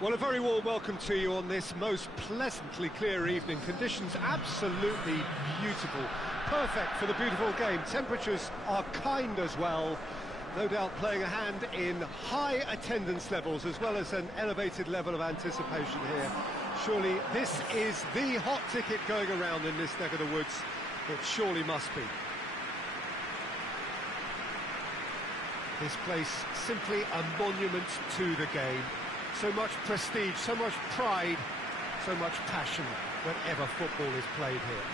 Well, a very warm welcome to you on this most pleasantly clear evening. Conditions absolutely beautiful. Perfect for the beautiful game. Temperatures are kind as well. No doubt playing a hand in high attendance levels as well as an elevated level of anticipation here. Surely this is the hot ticket going around in this neck of the woods. It surely must be. This place simply a monument to the game. So much prestige, so much pride, so much passion whenever football is played here.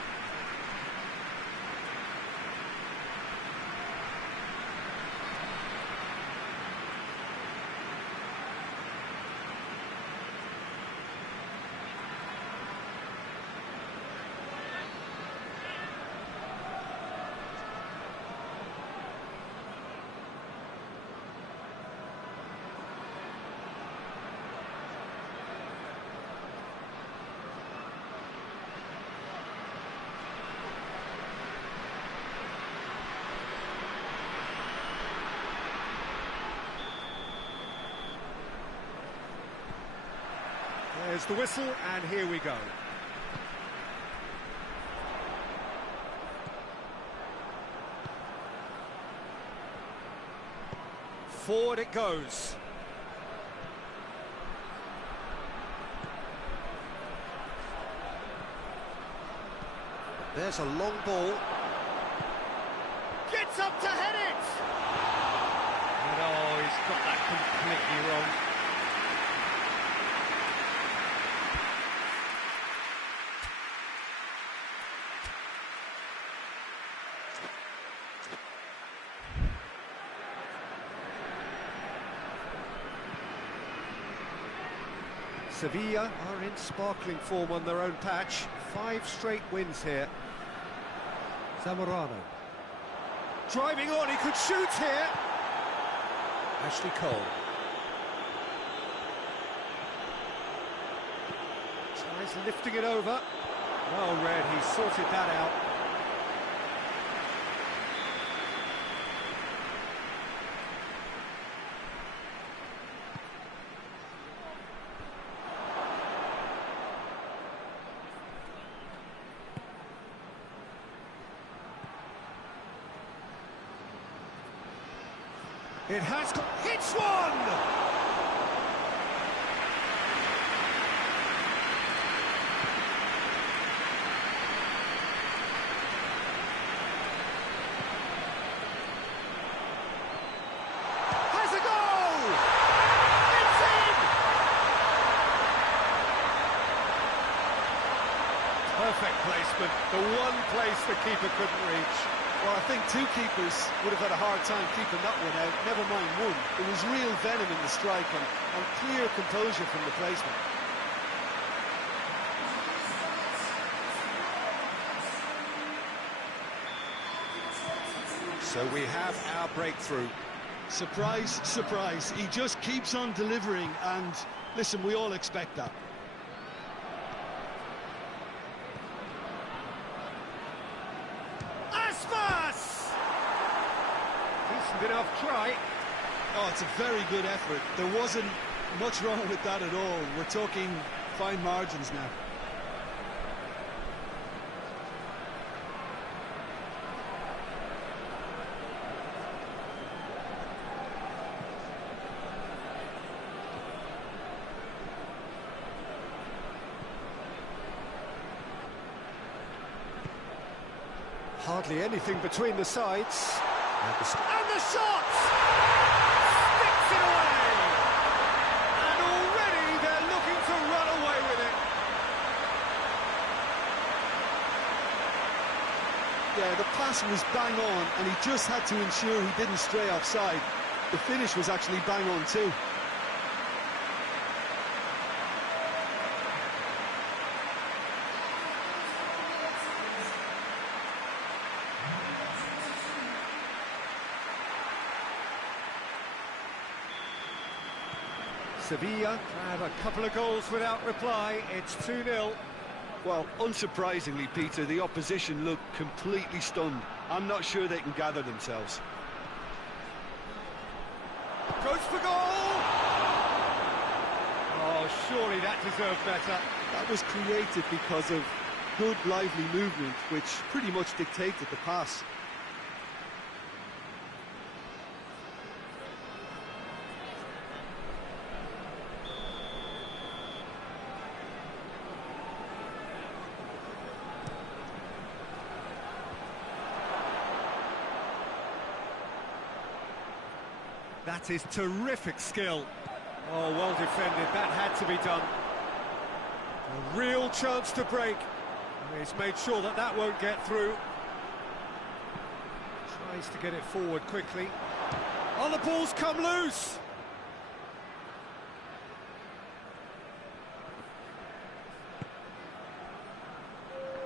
There's the whistle, and here we go. Forward it goes. There's a long ball. Gets up to head it! And oh, he's got that completely wrong. Sevilla are in sparkling form on their own patch. 5 straight wins here. Zamorano. Driving on, he could shoot here. Ashley Cole. Tries lifting it over. Well read, he sorted that out. It has got... Hits one! Has a goal! It's in! Perfect placement. The one place the keeper couldn't reach. Well, I think 2 keepers would have had a hard time keeping that one out, never mind 1. It was real venom in the strike and clear composure from the placement. So we have our breakthrough. Surprise, surprise. He just keeps on delivering, and listen, we all expect that. Decent enough try. Oh, it's a very good effort. There wasn't much wrong with that at all. We're talking fine margins now. Hardly anything between the sides. And the shot! Sticks it away! And already they're looking to run away with it. Yeah, the pass was bang on, and he just had to ensure he didn't stray offside. The finish was actually bang on too. Sevilla had a couple of goals without reply. It's 2-0. Well, unsurprisingly, Peter, the opposition looked completely stunned. I'm not sure they can gather themselves. Goes for goal! Oh, surely that deserved better. That was created because of good, lively movement, which pretty much dictated the pass. That is terrific skill. Oh, well defended. That had to be done. A real chance to break. He's made sure that that won't get through. Tries to get it forward quickly. Oh, the ball's come loose.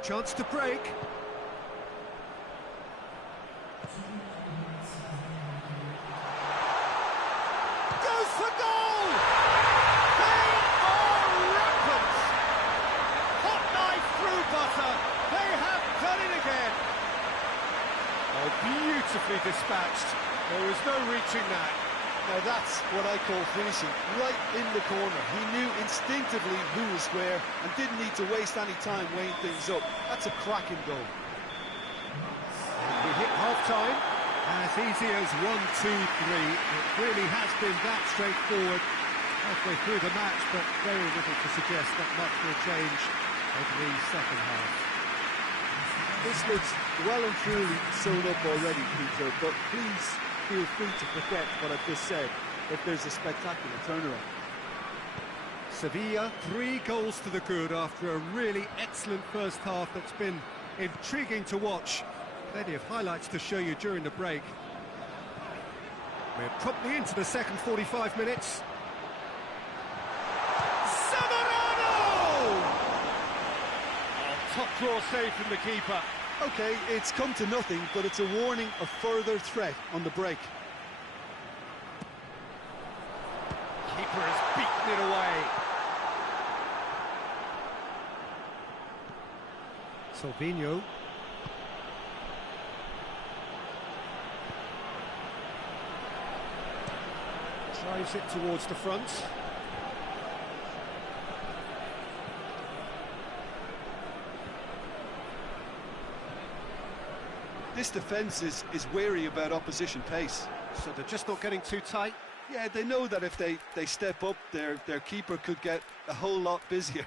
Chance to break. Goes for goal! They are rampant! Hot knife through butter. They have done it again. Oh, beautifully dispatched. There was no reaching that. Now that's what I call finishing, right in the corner. He knew instinctively who was where and didn't need to waste any time weighing things up. That's a cracking goal. We hit half-time. As easy as 1, 2, 3. It really has been that straightforward halfway through the match, but very little to suggest that much will change over the second half. This looks well and truly sewn up already, Peter, but please feel free to forget what I've just said if there's a spectacular turnaround. Sevilla, 3 goals to the good after a really excellent first half that's been intriguing to watch. Plenty of highlights to show you during the break. We're promptly into the second 45 minutes. Top draw save from the keeper. OK, it's come to nothing, but it's a warning of further threat on the break. Keeper has beaten it away. Salvino. Drives it towards the front. This defence is wary about opposition pace. So they're just not getting too tight? Yeah, they know that if they step up, their keeper could get a whole lot busier.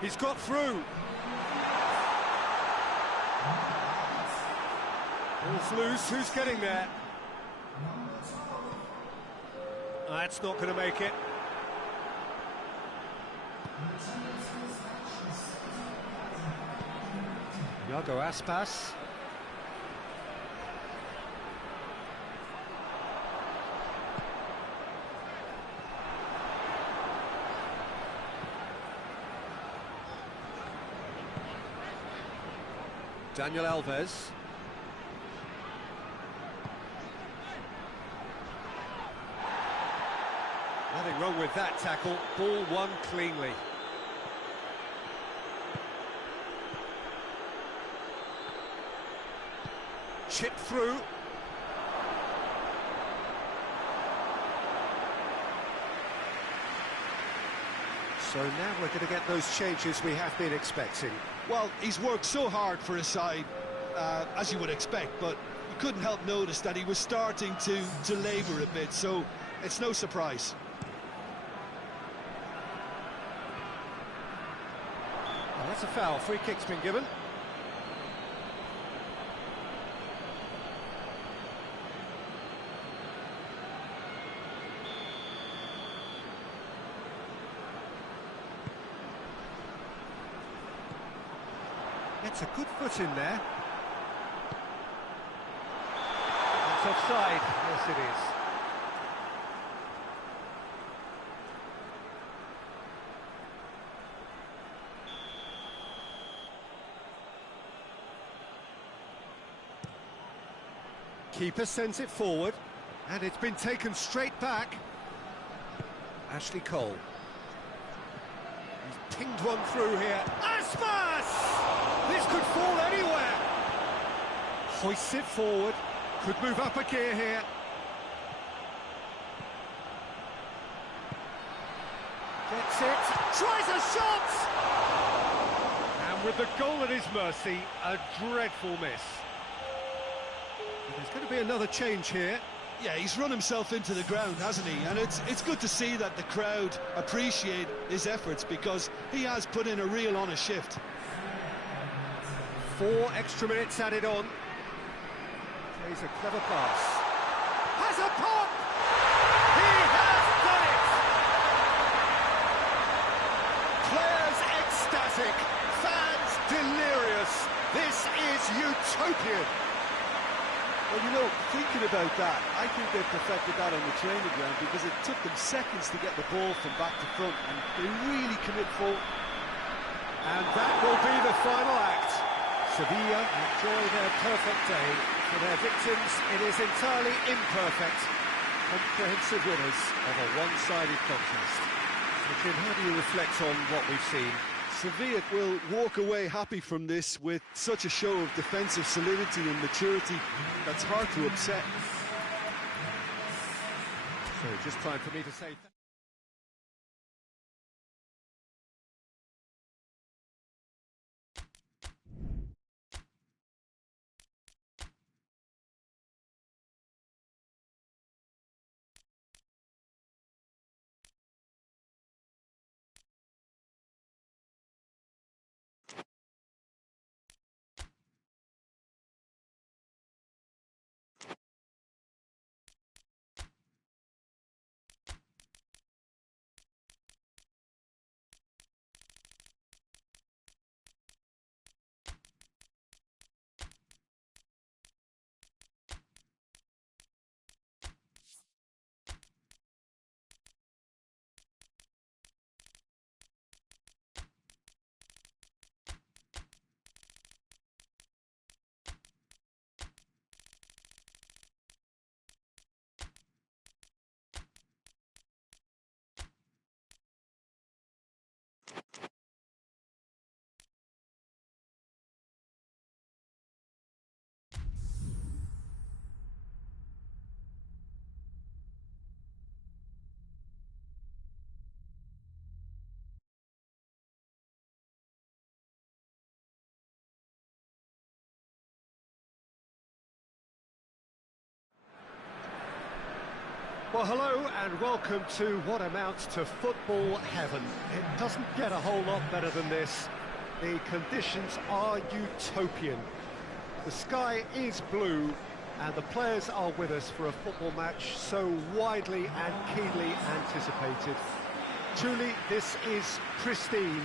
He's got through. Ball's loose, who's getting there? That's not going to make it. Iago Aspas. Daniel Alves. Nothing wrong with that tackle. Ball won cleanly. Chip through. So now we're going to get those changes we have been expecting. Well, he's worked so hard for his side, as you would expect, but you couldn't help notice that he was starting to labour a bit, so it's no surprise. Well, that's a foul. Free kick's been given. Gets a good foot in there. offside. Yes, it is. Keeper sends it forward, and it's been taken straight back. Ashley Cole. He's pinged one through here. Aspas! This could fall anywhere. Hoists it forward. Could move up a gear here. Gets it. Tries a shot! And with the goal at his mercy, a dreadful miss. There's going to be another change here. Yeah, he's run himself into the ground, hasn't he? And it's good to see that the crowd appreciate his efforts, because he has put in a real honest shift. 4 extra minutes added on. Plays a clever pass. Has a pop! He has done it! Players ecstatic, fans delirious. This is utopian. Well, you know, thinking about that, I think they've perfected that on the training ground, because it took them seconds to get the ball from back to front, and they really commit forward. And that will be the final act. Sevilla enjoy their perfect day. For their victims, it is entirely imperfect. Comprehensive winners of a one-sided contest. So, Jim, how do you reflect on what we've seen? Sevilla will walk away happy from this with such a show of defensive solidity and maturity that's hard to upset. So just time for me to say Well, hello and welcome to what amounts to football heaven. It doesn't get a whole lot better than this. The conditions are utopian. The sky is blue and the players are with us for a football match so widely and keenly anticipated. Truly, this is pristine,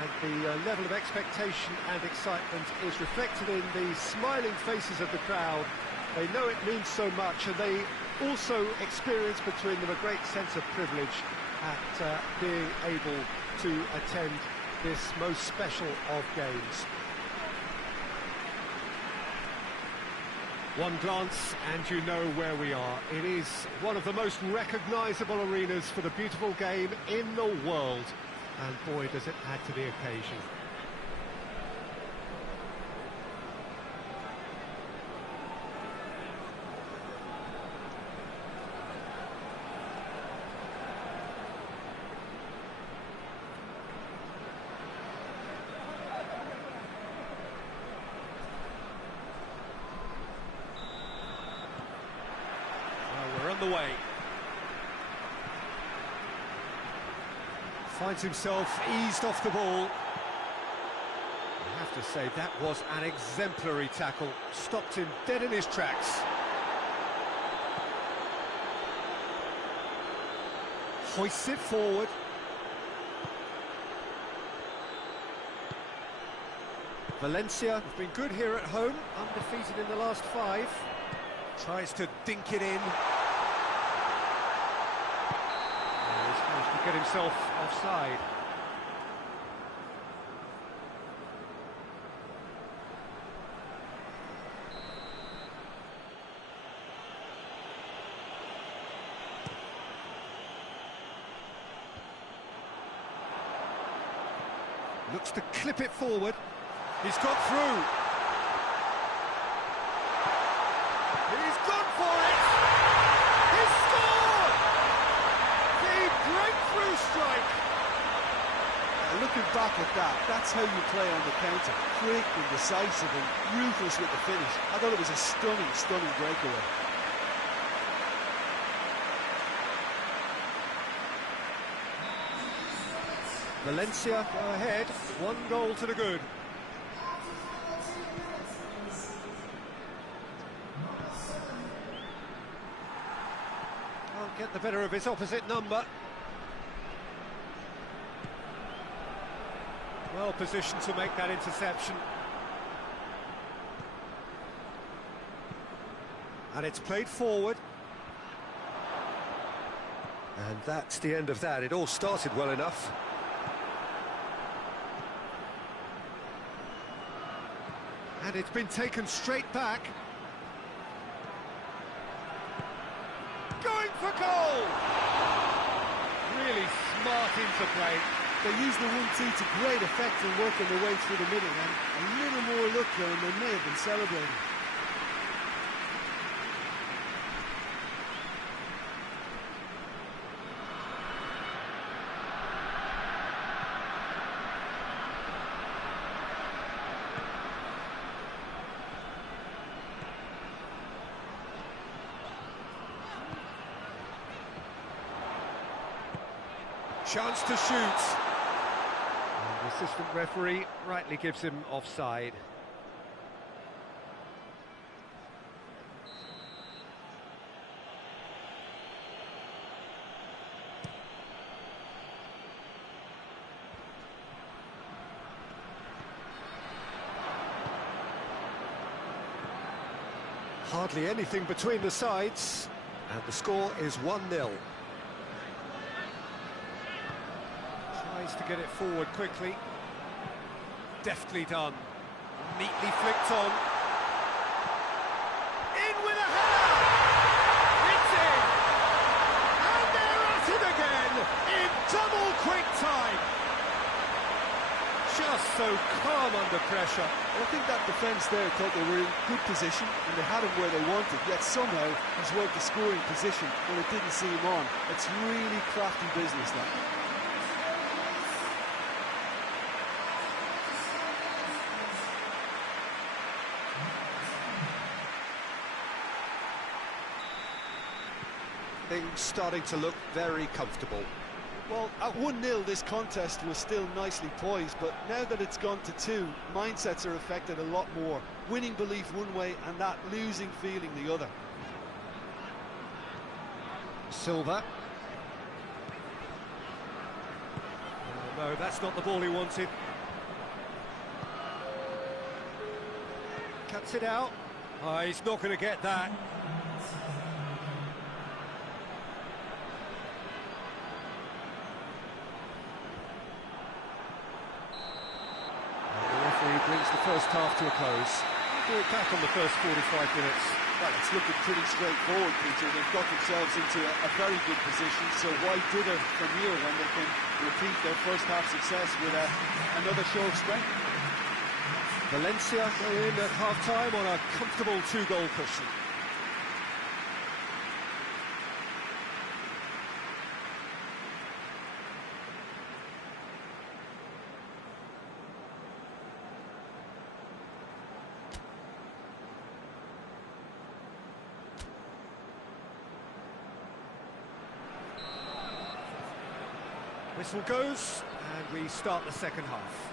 and the level of expectation and excitement is reflected in the smiling faces of the crowd. They know it means so much, and they also experience between them a great sense of privilege at being able to attend this most special of games. One glance and you know where we are. It is one of the most recognisable arenas for the beautiful game in the world, and boy does it add to the occasion. The way. Finds himself eased off the ball. I have to say, that was an exemplary tackle. Stopped him dead in his tracks. Hoists it forward. Valencia have been good here at home, undefeated in the last 5. Tries to dink it in. He's managed to get himself offside. Looks to clip it forward. He's got through. He's gone for it! He's scored! The breakthrough strike! Looking back at that, that's how you play on the counter. Quick and decisive and ruthless with the finish. I thought it was a stunning, stunning breakaway. Valencia go ahead, 1 goal to the good. Can't get the better of his opposite number. Well positioned to make that interception. And it's played forward. And that's the end of that. It all started well enough. And it's been taken straight back. Going for goal! Really smart interplay. They used the 1-2 to great effect in working their way through the middle, and a little more luck there and they may have been celebrating. Chance to shoot. And the assistant referee rightly gives him offside. Hardly anything between the sides, and the score is 1-0. To get it forward quickly. Deftly done. Neatly flicked on. In with a header! It's in! And they're at it again in double quick time. Just so calm under pressure. I think that defence there thought they were in good position and they had him where they wanted, yet somehow he's worked the scoring position when it didn't see him on. It's really crafty business, that. Things starting to look very comfortable. Well, at 1-0 this contest was still nicely poised, but now that it's gone to 2, mindsets are affected a lot more. Winning belief one way and that losing feeling the other. Silva. Oh, no, that's not the ball he wanted. Cuts it out. Oh, he's not going to get that. Brings the first half to a close. Do it back on the first 45 minutes. Well, it's looking pretty straightforward, Peter. They've got themselves into a very good position, so why dither from here when they can repeat their first half success with another show of strength? Valencia go in at half-time on a comfortable 2-goal cushion. Whistle goes, and we start the second half.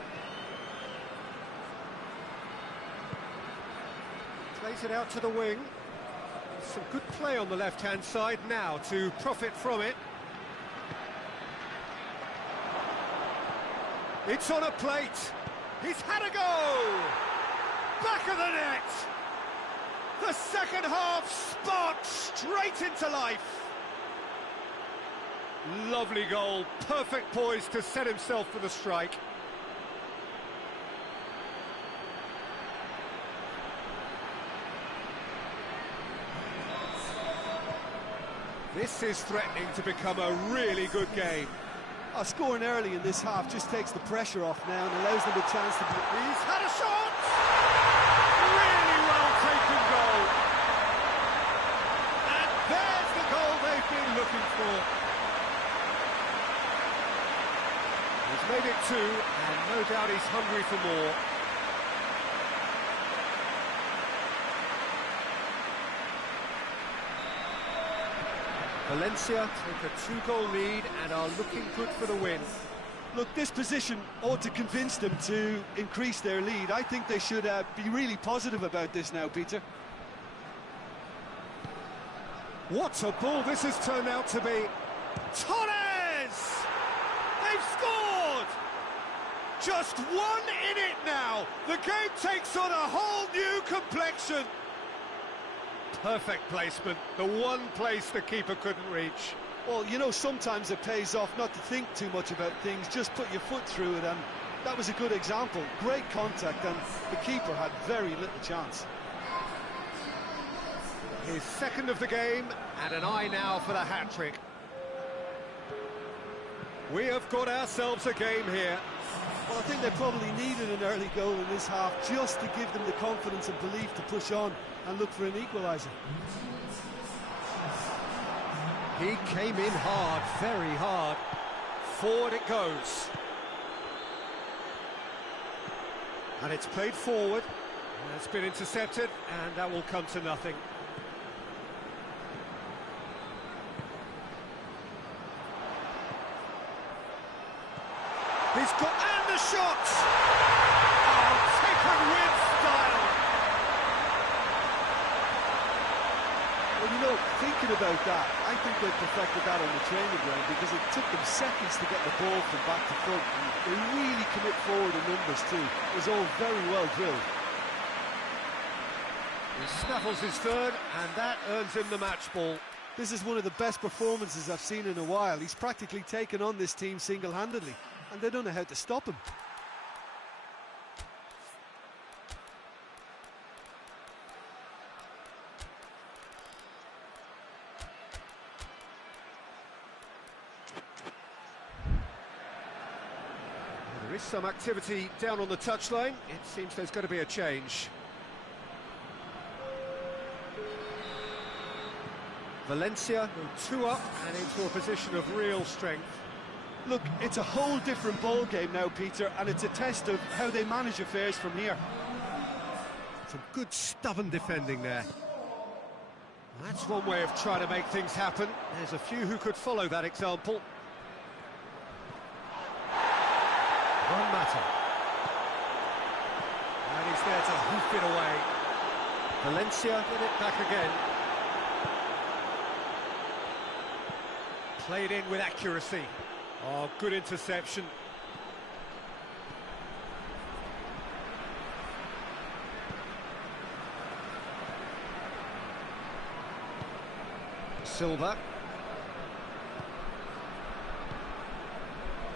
Plays it out to the wing. Some good play on the left-hand side now to profit from it. It's on a plate. He's had a go! Back of the net! The second half sparked straight into life. Lovely goal, perfect poise to set himself for the strike. This is threatening to become a really good game. Scoring early in this half just takes the pressure off now and allows them a chance to... He's had a shot! Really well taken goal. And there's the goal they've been looking for. He's made it 2, and no doubt he's hungry for more. Valencia take a 2-goal lead and are looking good for the win. Look, this position ought to convince them to increase their lead. I think they should be really positive about this now, Peter. What a ball this has turned out to be. Torres! They've scored! Just 1 in it now. The game takes on a whole new complexion. Perfect placement, the one place the keeper couldn't reach. Well, you know, sometimes it pays off not to think too much about things, just put your foot through it, and that was a good example. Great contact, and the keeper had very little chance. His second of the game, and an eye now for the hat-trick. We have got ourselves a game here. Well, I think they probably needed an early goal in this half just to give them the confidence and belief to push on and look for an equaliser. He came in hard, very hard. Forward it goes. And it's played forward. And it's been intercepted, and that will come to nothing. He's got... and the shot! Oh, taken with style! Well, you know, thinking about that, I think they perfected that on the training ground because it took them seconds to get the ball from back to front, and they really commit forward in numbers too. It was all very well drilled. He snaffles his third, and that earns him the match ball. This is one of the best performances I've seen in a while. He's practically taken on this team single-handedly, and they don't know how to stop him. There is some activity down on the touchline. It seems there's going to be a change. Valencia go 2 up and into a position of real strength. Look, it's a whole different ball game now, Peter, and it's a test of how they manage affairs from here. Some good stubborn defending there. That's one way of trying to make things happen. There's a few who could follow that example. One matter. And he's there to hoof it away. Valencia get it back again. Played in with accuracy. Oh, good interception. Silva.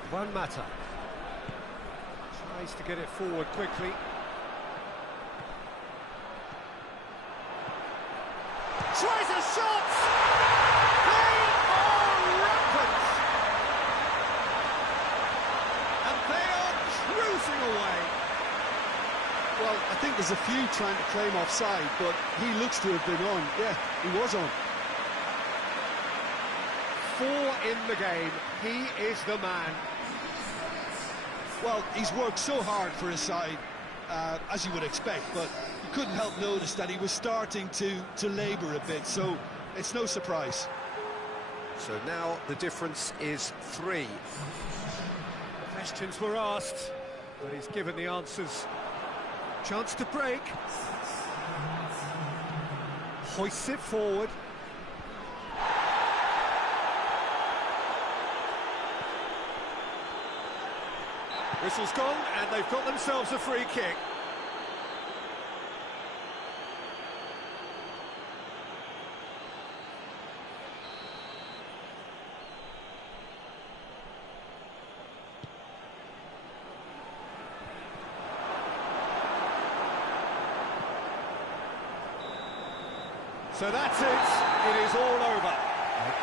One matter. Tries to get it forward quickly. Tries a shot! They are rampant! And they are cruising away. Well, I think there's a few trying to claim offside, but he looks to have been on. Yeah, he was on. 4 in the game. He is the man. Well, he's worked so hard for his side, as you would expect, but you couldn't help notice that he was starting to labour a bit, so it's no surprise. So now the difference is 3. Questions were asked, but he's given the answers. Chance to break. Hoists it forward. Whistle's gone, and they've got themselves a free kick. So that's it. It is all over.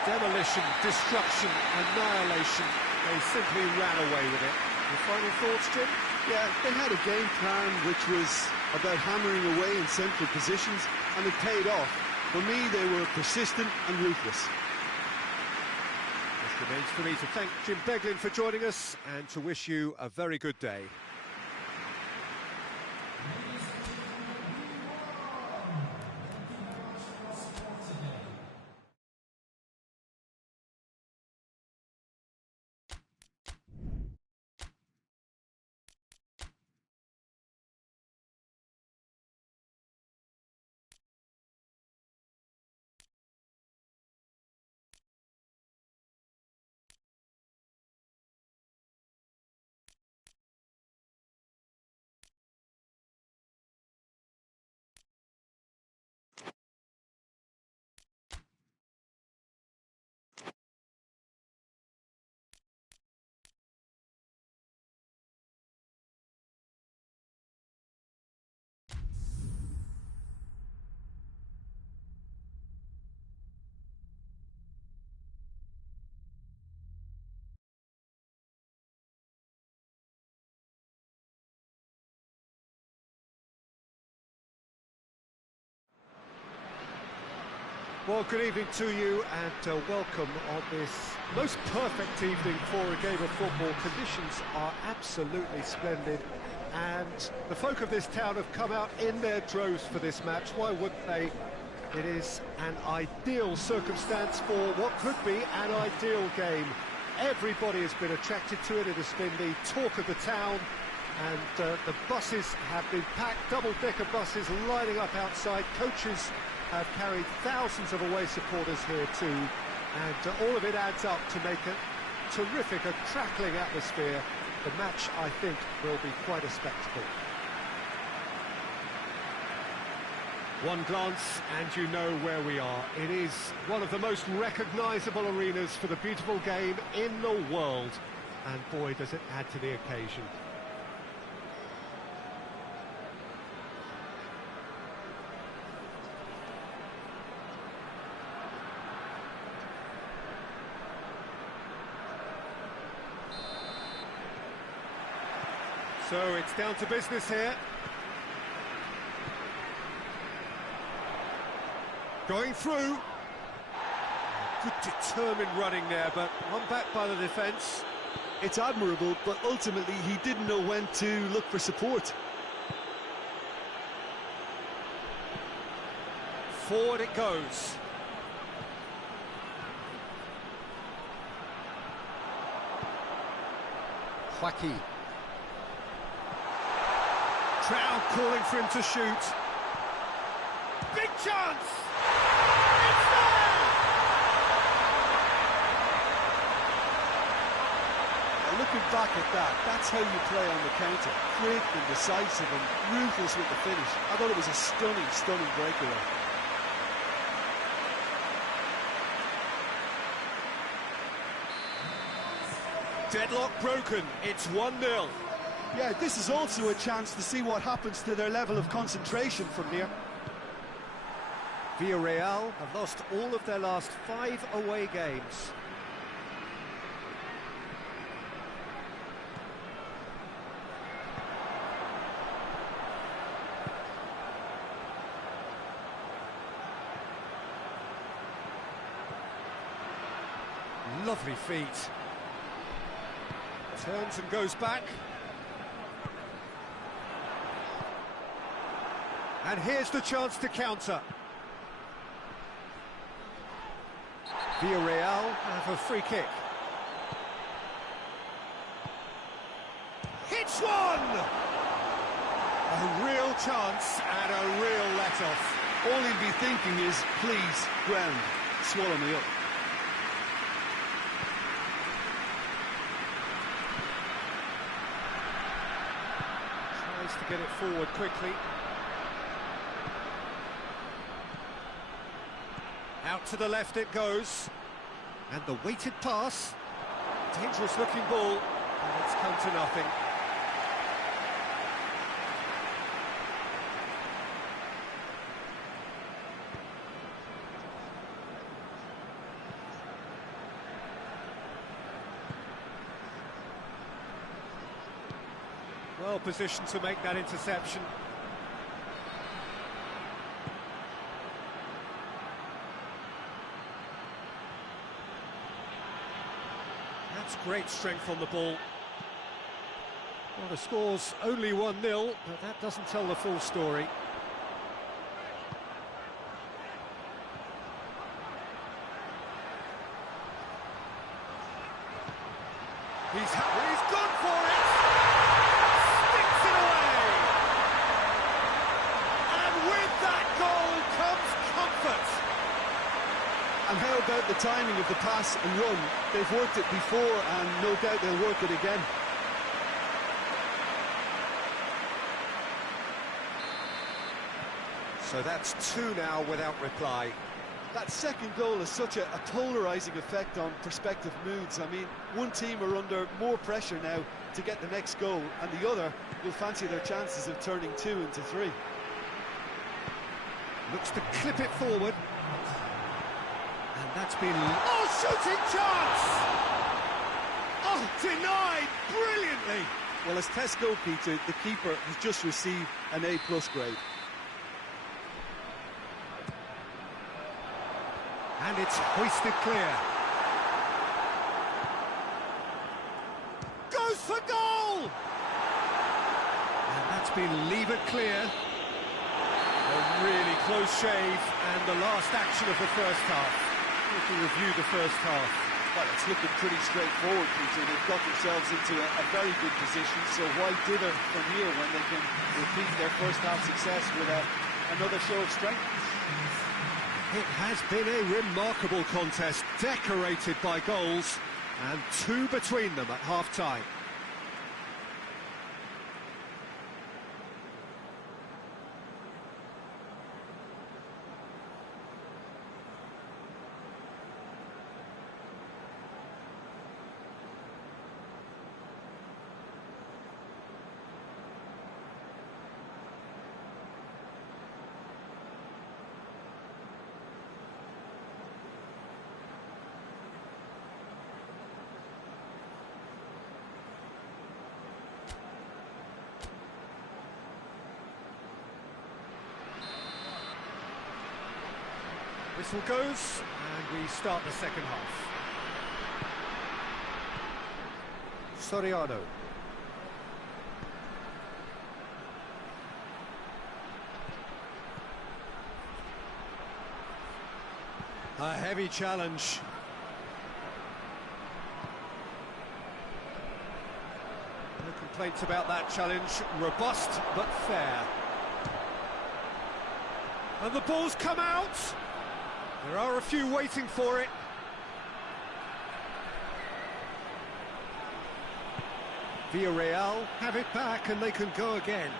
Demolition, destruction, annihilation. They simply ran away with it. Your final thoughts, Jim? Yeah, they had a game plan which was about hammering away in central positions, and it paid off. For me, they were persistent and ruthless. This remains for me to thank Jim Beglin for joining us and to wish you a very good day. Well, good evening to you and welcome on this most perfect evening for a game of football. Conditions are absolutely splendid and the folk of this town have come out in their droves for this match. Why wouldn't they? It is an ideal circumstance for what could be an ideal game. Everybody has been attracted to it. It has been the talk of the town and the buses have been packed, double-decker buses lining up outside. Coaches have carried thousands of away supporters here too, and all of it adds up to make a terrific, a crackling atmosphere. The match, I think, will be quite a spectacle. One glance and you know where we are. It is one of the most recognisable arenas for the beautiful game in the world, and boy does it add to the occasion. So it's down to business here. Going through. Good determined running there, but one back by the defence. It's admirable, but ultimately he didn't know when to look for support. Forward it goes. Joaquin. Crowd calling for him to shoot. Big chance! It's there! Now looking back at that, that's how you play on the counter. Quick and decisive and ruthless with the finish. I thought it was a stunning, stunning breakaway. Deadlock broken. It's 1-0. Yeah, this is also a chance to see what happens to their level of concentration from here. Villarreal have lost all of their last 5 away games. Lovely feet. Turns and goes back. And here's the chance to counter. Villarreal have a free kick. Hits one! A real chance and a real let-off. All he'd be thinking is, please, ground, swallow me up. Tries to get it forward quickly. Out to the left it goes, and the weighted pass, dangerous looking ball, and it's come to nothing. Well positioned to make that interception. That's great strength on the ball. Well, the score's only 1-0, but that doesn't tell the full story. He's gone for it! Sticks it away! And with that goal comes comfort! And how about the timing of the pass and run? They've worked it before, and no doubt they'll work it again. So that's 2 now without reply. That second goal has such a polarising effect on prospective moods. I mean, one team are under more pressure now to get the next goal, and the other will fancy their chances of turning 2 into 3. Looks to clip it forward. And that's been... Oh, shooting chance! Oh, denied brilliantly! Well, as tests go, Peter, the keeper has just received an A+ grade. And it's hoisted clear. Goes for goal! And that's been levered clear. A really close shave, and the last action of the first half. If we review the first half. Well, it's looking pretty straightforward, Peter. They've got themselves into a very good position, so why dither from here when they can repeat their first half success with another show of strength? It has been a remarkable contest, decorated by goals, and 2 between them at half-time. Whistle goes, and we start the second half. Soriano. A heavy challenge. No complaints about that challenge. Robust, but fair. And the ball's come out. There are a few waiting for it. Villarreal have it back and they can go again.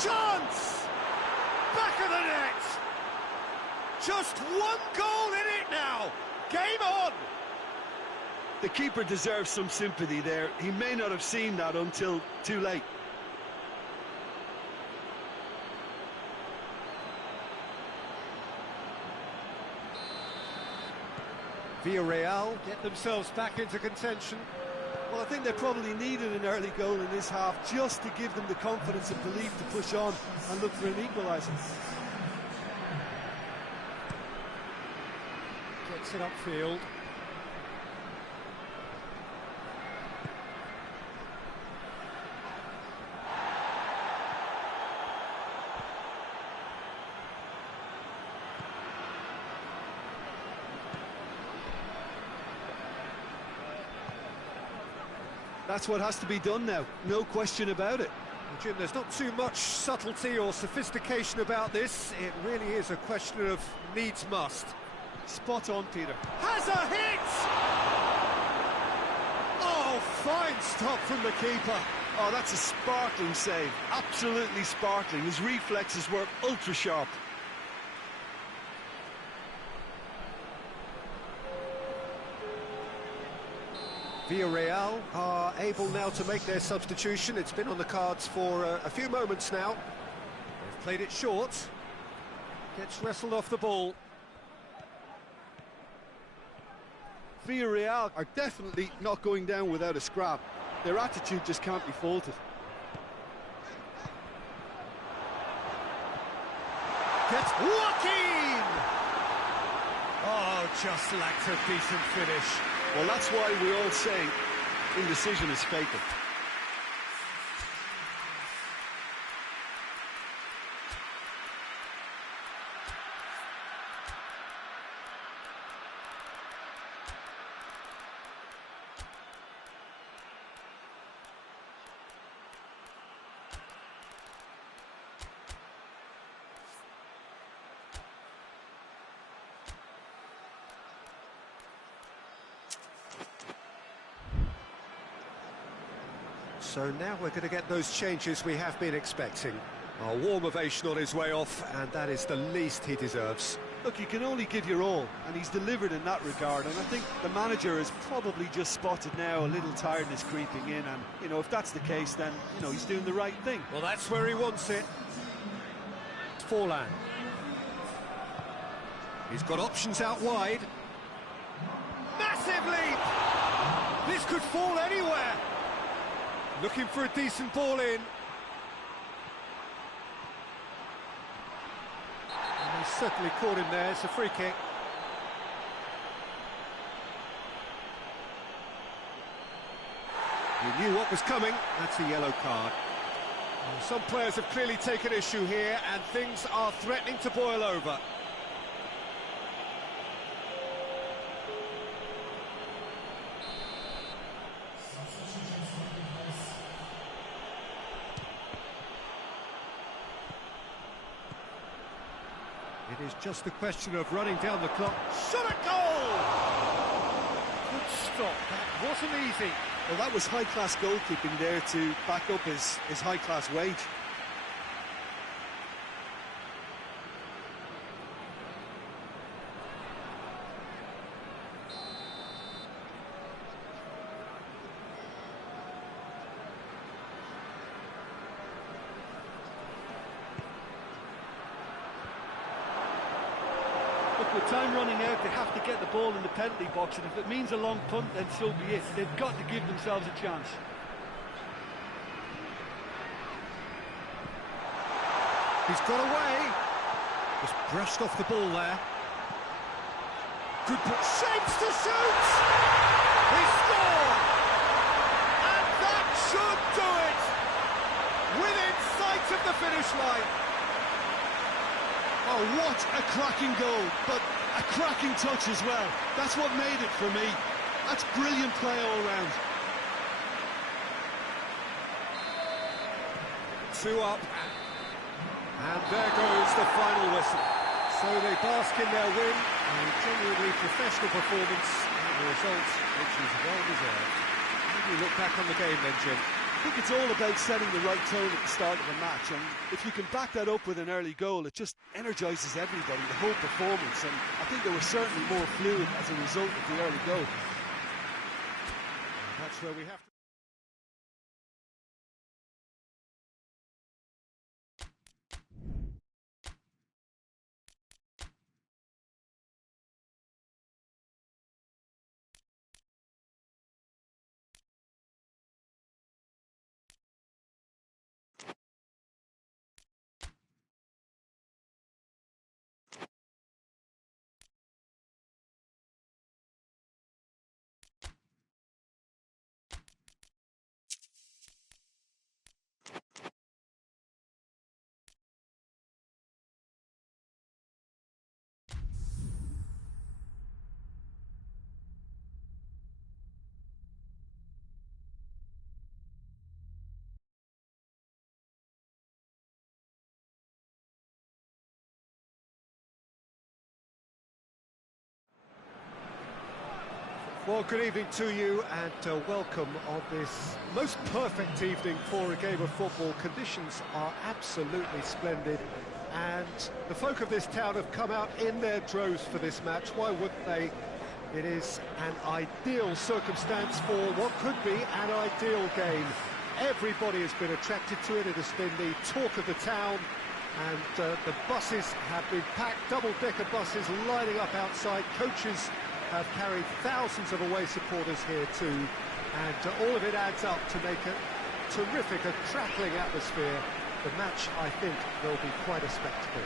Chance! Back of the net! Just 1 goal in it now! Game on! The keeper deserves some sympathy there. He may not have seen that until too late. Villarreal get themselves back into contention. Well, I think they probably needed an early goal in this half just to give them the confidence and belief to push on and look for an equaliser. Gets it upfield. That's what has to be done now, no question about it. Well, Jim, there's not too much subtlety or sophistication about this. It really is a question of needs must. Spot on, Peter. Has a hit! Oh, fine stop from the keeper. Oh, that's a sparkling save, absolutely sparkling. His reflexes were ultra sharp. Villarreal are able now to make their substitution. It's been on the cards for a few moments now. They've played it short. Gets wrestled off the ball. Villarreal are definitely not going down without a scrap. Their attitude just can't be faulted. Gets Joaquin! Oh, just lacked a decent finish. Well, that's why we all say indecision is fatal. So now we're going to get those changes we have been expecting. A warm ovation on his way off, and that is the least he deserves. Look, you can only give your all, and he's delivered in that regard, and I think the manager has probably just spotted now a little tiredness creeping in, and, you know, if that's the case, then, you know, he's doing the right thing. Well, that's where he wants it. Forlan. He's got options out wide. Massive leap! This could fall anywhere. Looking for a decent ball in. And he certainly caught him there. It's a free kick. He knew what was coming. That's a yellow card. Well, some players have clearly taken issue here, and things are threatening to boil over. It is just a question of running down the clock. Shot at goal! Good stop. That wasn't easy. Well, that was high-class goalkeeping there to back up his high-class wage. With time running out, they have to get the ball in the penalty box, and if it means a long punt, then so be it. They've got to give themselves a chance. He's got away. Just brushed off the ball there. Good ball. Shapes to shoot! He scored! And that should do it! Within sight of the finish line. Oh, what a cracking goal, but a cracking touch as well. That's what made it for me. That's brilliant play all round. 2 up. And there goes the final whistle. So they bask in their win, a genuinely professional performance, and the result, which is well-deserved. How do you look back on the game then, Jim? I think it's all about setting the right tone at the start of a match, and if you can back that up with an early goal, it just energises everybody, the whole performance, and I think they were certainly more fluid as a result of the early goal. That's where we have to... Well, good evening to you, and welcome on this most perfect evening for a game of football. Conditions are absolutely splendid, and the folk of this town have come out in their droves for this match. Why wouldn't they? It is an ideal circumstance for what could be an ideal game. Everybody has been attracted to it. It has been the talk of the town, and the buses have been packed, double-decker buses lining up outside, coaches have carried thousands of away supporters here too, and all of it adds up to make a terrific, crackling atmosphere. The match, I think, will be quite a spectacle.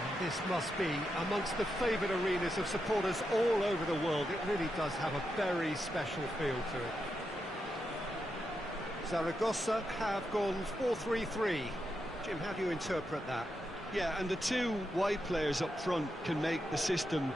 And this must be amongst the favoured arenas of supporters all over the world. It really does have a very special feel to it. Zaragoza have gone 4-3-3. Jim, how do you interpret that? Yeah, and the two wide players up front can make the system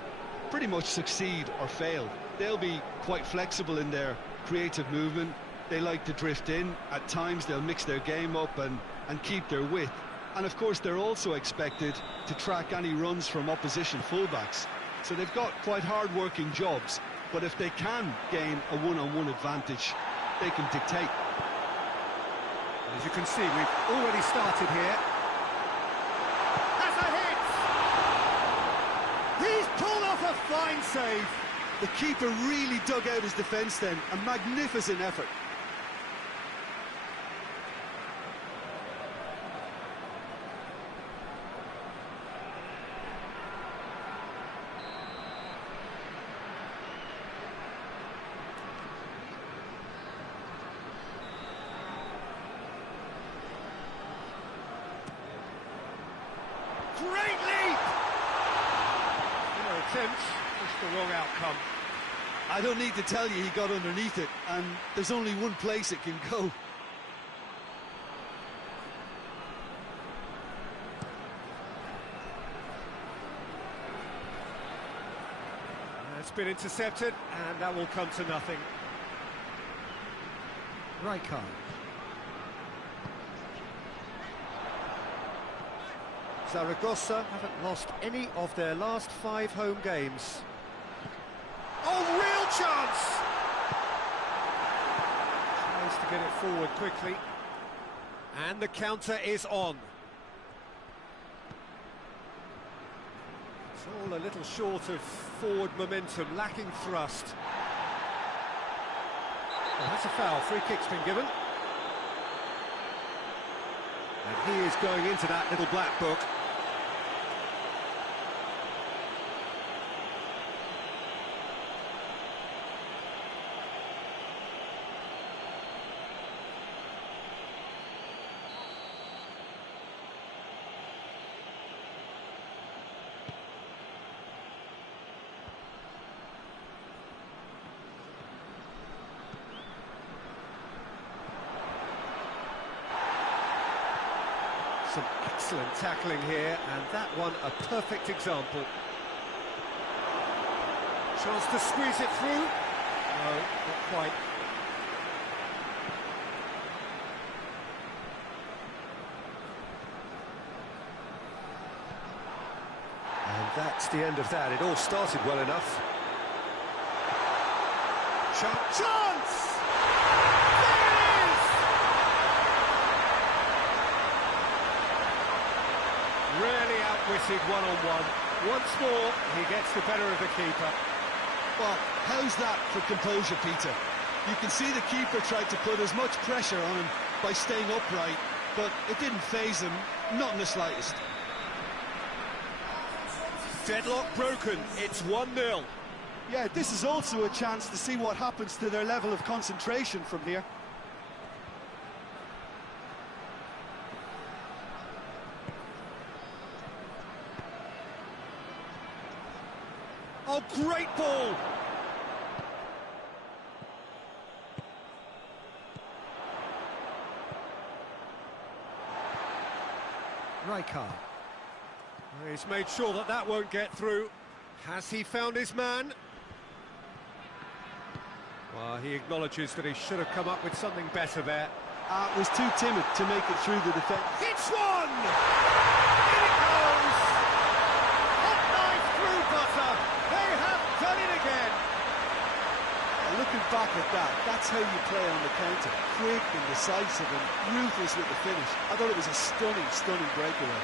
pretty much succeed or fail. They'll be quite flexible in their creative movement. They like to drift in. At times they'll mix their game up and keep their width. And of course they're also expected to track any runs from opposition fullbacks. So they've got quite hard-working jobs, but if they can gain a one-on-one advantage, they can dictate. As you can see, we've already started here. Has a hit! He's pulled off a fine save. The keeper really dug out his defence then. A magnificent effort. Great leap! Attempt, just the wrong outcome. I don't need to tell you he got underneath it, and there's only one place it can go. It's been intercepted, and that will come to nothing. Raikkonen. Zaragoza haven't lost any of their last 5 home games. Oh, real chance! Tries to get it forward quickly. And the counter is on. It's all a little short of forward momentum, lacking thrust. Well, that's a foul. Free kick's been given. And he is going into that little black book. Some excellent tackling here, and that one a perfect example. Chance to squeeze it through. No, not quite. And that's the end of that. It all started well enough. Chance! Really outwitted one-on-one. Once more, he gets the better of the keeper. Well, how's that for composure, Peter? You can see the keeper tried to put as much pressure on him by staying upright, but it didn't faze him, not in the slightest. Deadlock broken, it's 1-0. Yeah, this is also a chance to see what happens to their level of concentration from here. Oh, great ball! Raikkonen. He's made sure that that won't get through. Has he found his man? Well, he acknowledges that he should have come up with something better there. Was too timid to make it through the defence. It's one! In it goes! Hot knife through butter! They have done it again! Looking back at that, that's how you play on the counter. Quick and decisive and ruthless with the finish. I thought it was a stunning, stunning breakaway.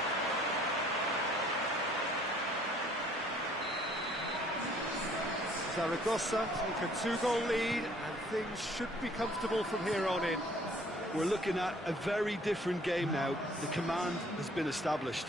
Zaragoza take a 2-goal lead, and things should be comfortable from here on in. We're looking at a very different game now. The command has been established.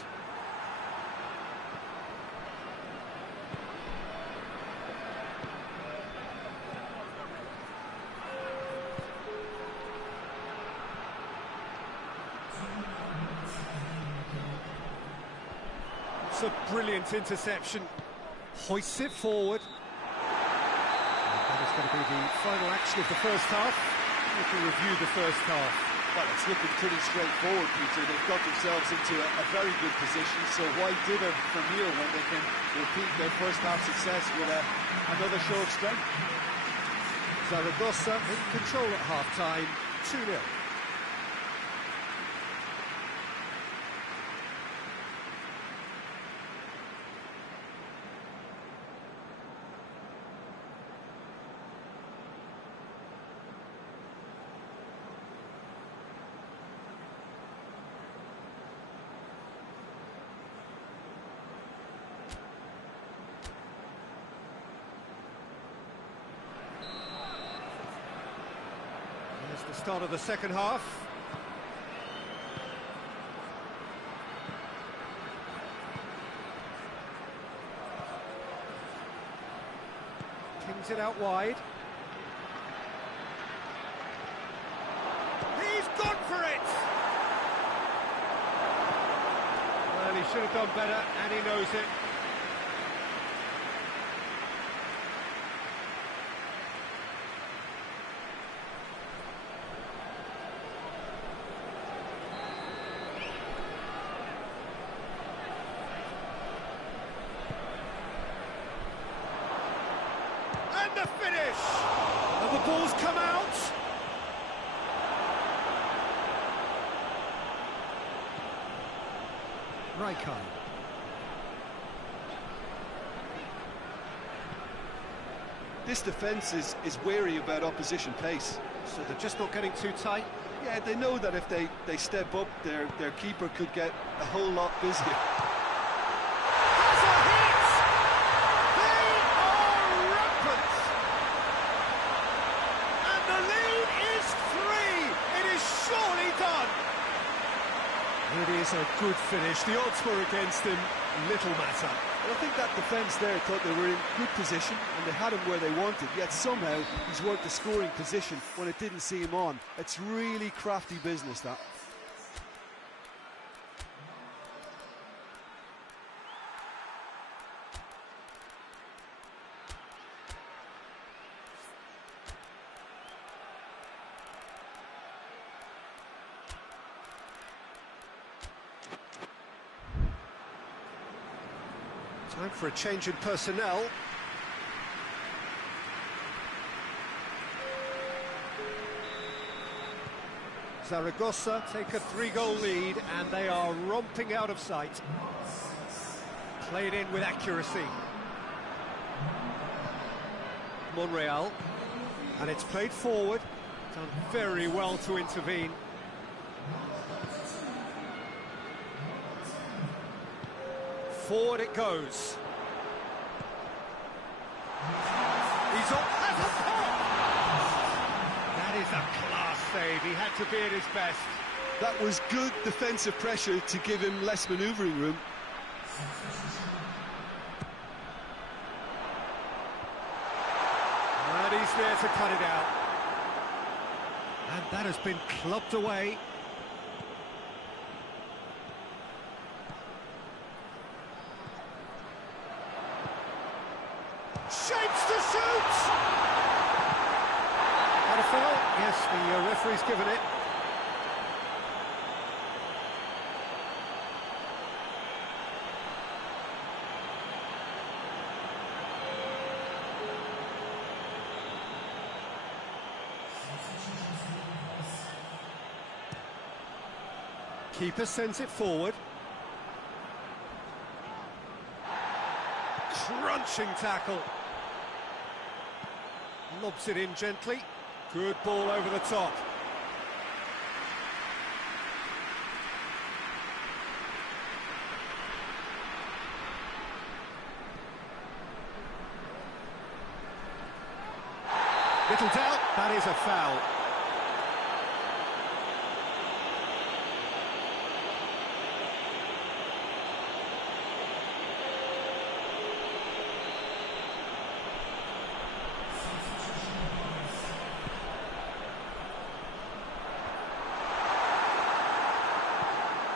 a brilliant interception. Hoists it forward. And that is going to be the final action of the first half. We can review the first half. Well, it's looking pretty straightforward, Peter. They've got themselves into a very good position, so why dither from here when they can repeat their first half success with another show of strength? Zaragoza in control at half-time, 2-0. The start of the second half. Kings it out wide. He's gone for it! Well, he should have done better, and he knows it. The finish! And the ball's come out! RAYO. This defence is wary about opposition pace. So they're just not getting too tight? Yeah, they know that if they step up, their keeper could get a whole lot busier. It is a good finish. The odds were against him, little matter. Well, I think that defence there thought they were in good position and they had him where they wanted, yet somehow he's worked the scoring position when it didn't see him on. It's really crafty business, that. Time for a change in personnel. Zaragoza take a 3-goal lead and they are romping out of sight. Played in with accuracy. Monreal, and it's played forward. Done very well to intervene. Forward it goes. He's on, has a pop! That is a class save. He had to be at his best. That was good defensive pressure to give him less manoeuvring room. And he's there to cut it out. And that has been clubbed away. Shapes to shoot! Had a foul? Yes, the referee's given it. Keeper sends it forward. Crunching tackle. Lobs it in gently. Good ball over the top. Little doubt, that is a foul.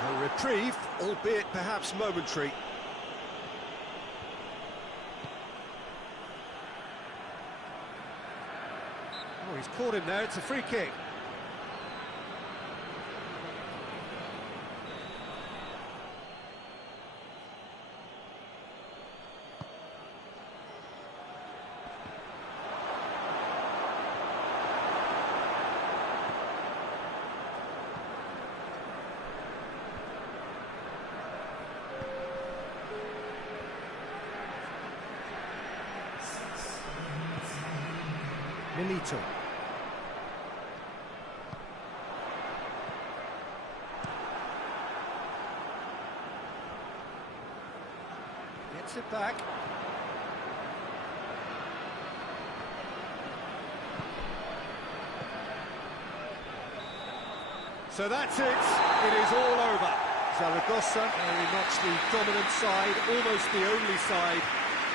A reprieve, albeit perhaps momentary. he's caught him there, it's a free kick. Milito. Gets it back. So that's it. It is all over. Zaragoza, very much the dominant side, almost the only side.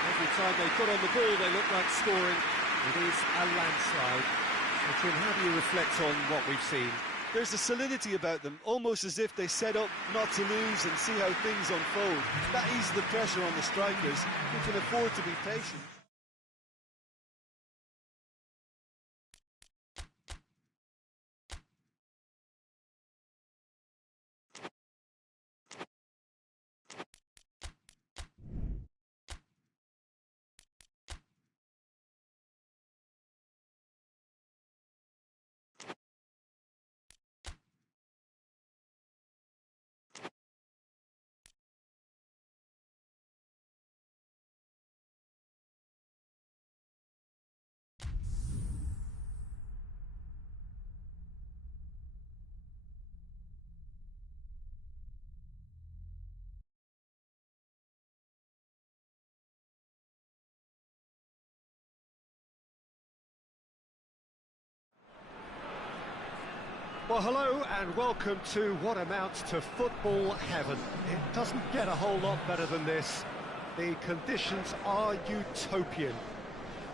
Every time they put on the ball, they look like scoring. It is a landslide. So, Tim, how do you reflect on what we've seen? There's a solidity about them, almost as if they set up not to lose and see how things unfold. That eases the pressure on the strikers, who can afford to be patient. Well, hello and welcome to what amounts to football heaven. It doesn't get a whole lot better than this. The conditions are utopian.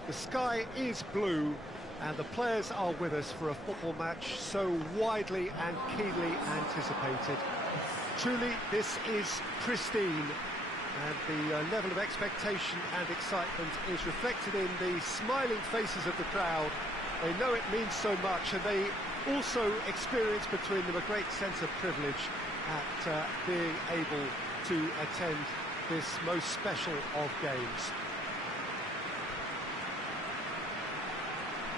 The sky is blue and the players are with us for a football match so widely and keenly anticipated. Truly, this is pristine, and the level of expectation and excitement is reflected in the smiling faces of the crowd. They know it means so much, and they also experience between them a great sense of privilege at being able to attend this most special of games.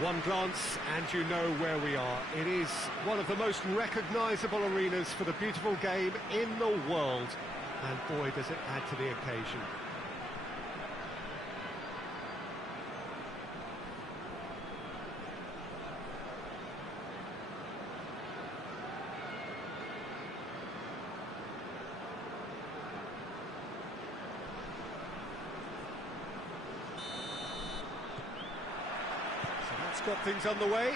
One glance and you know where we are. It is one of the most recognisable arenas for the beautiful game in the world, and boy does it add to the occasion. Got things on the way.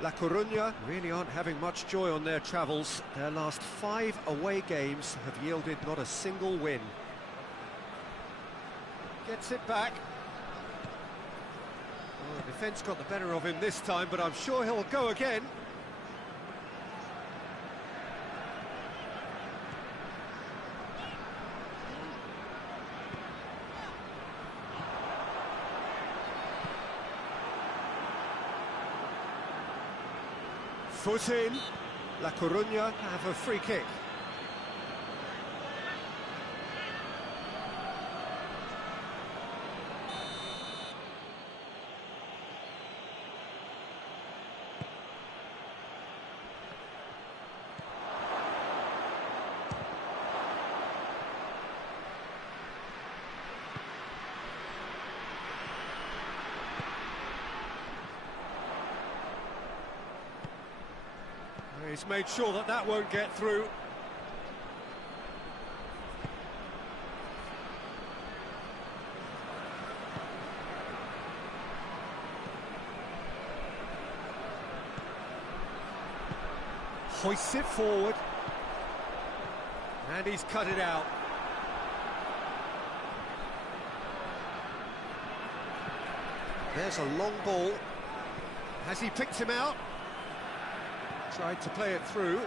La Coruña really aren't having much joy on their travels. Their last 5 away games have yielded not a single win. Gets it back. Oh, the defence got the better of him this time, but I'm sure he'll go again. Foot in. La Coruña have a free kick. He's made sure that that won't get through. Hoists it forward. And he's cut it out. There's a long ball. Has he picked him out? Tried to play it through.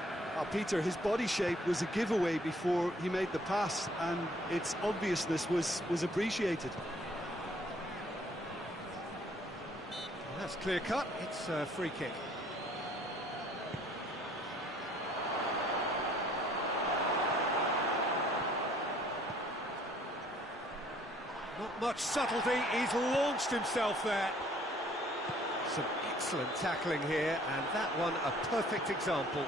Peter, his body shape was a giveaway before he made the pass, and its obviousness was appreciated. That's clear cut. It's a free kick. Not much subtlety. He's launched himself there. Some excellent tackling here, and that one a perfect example.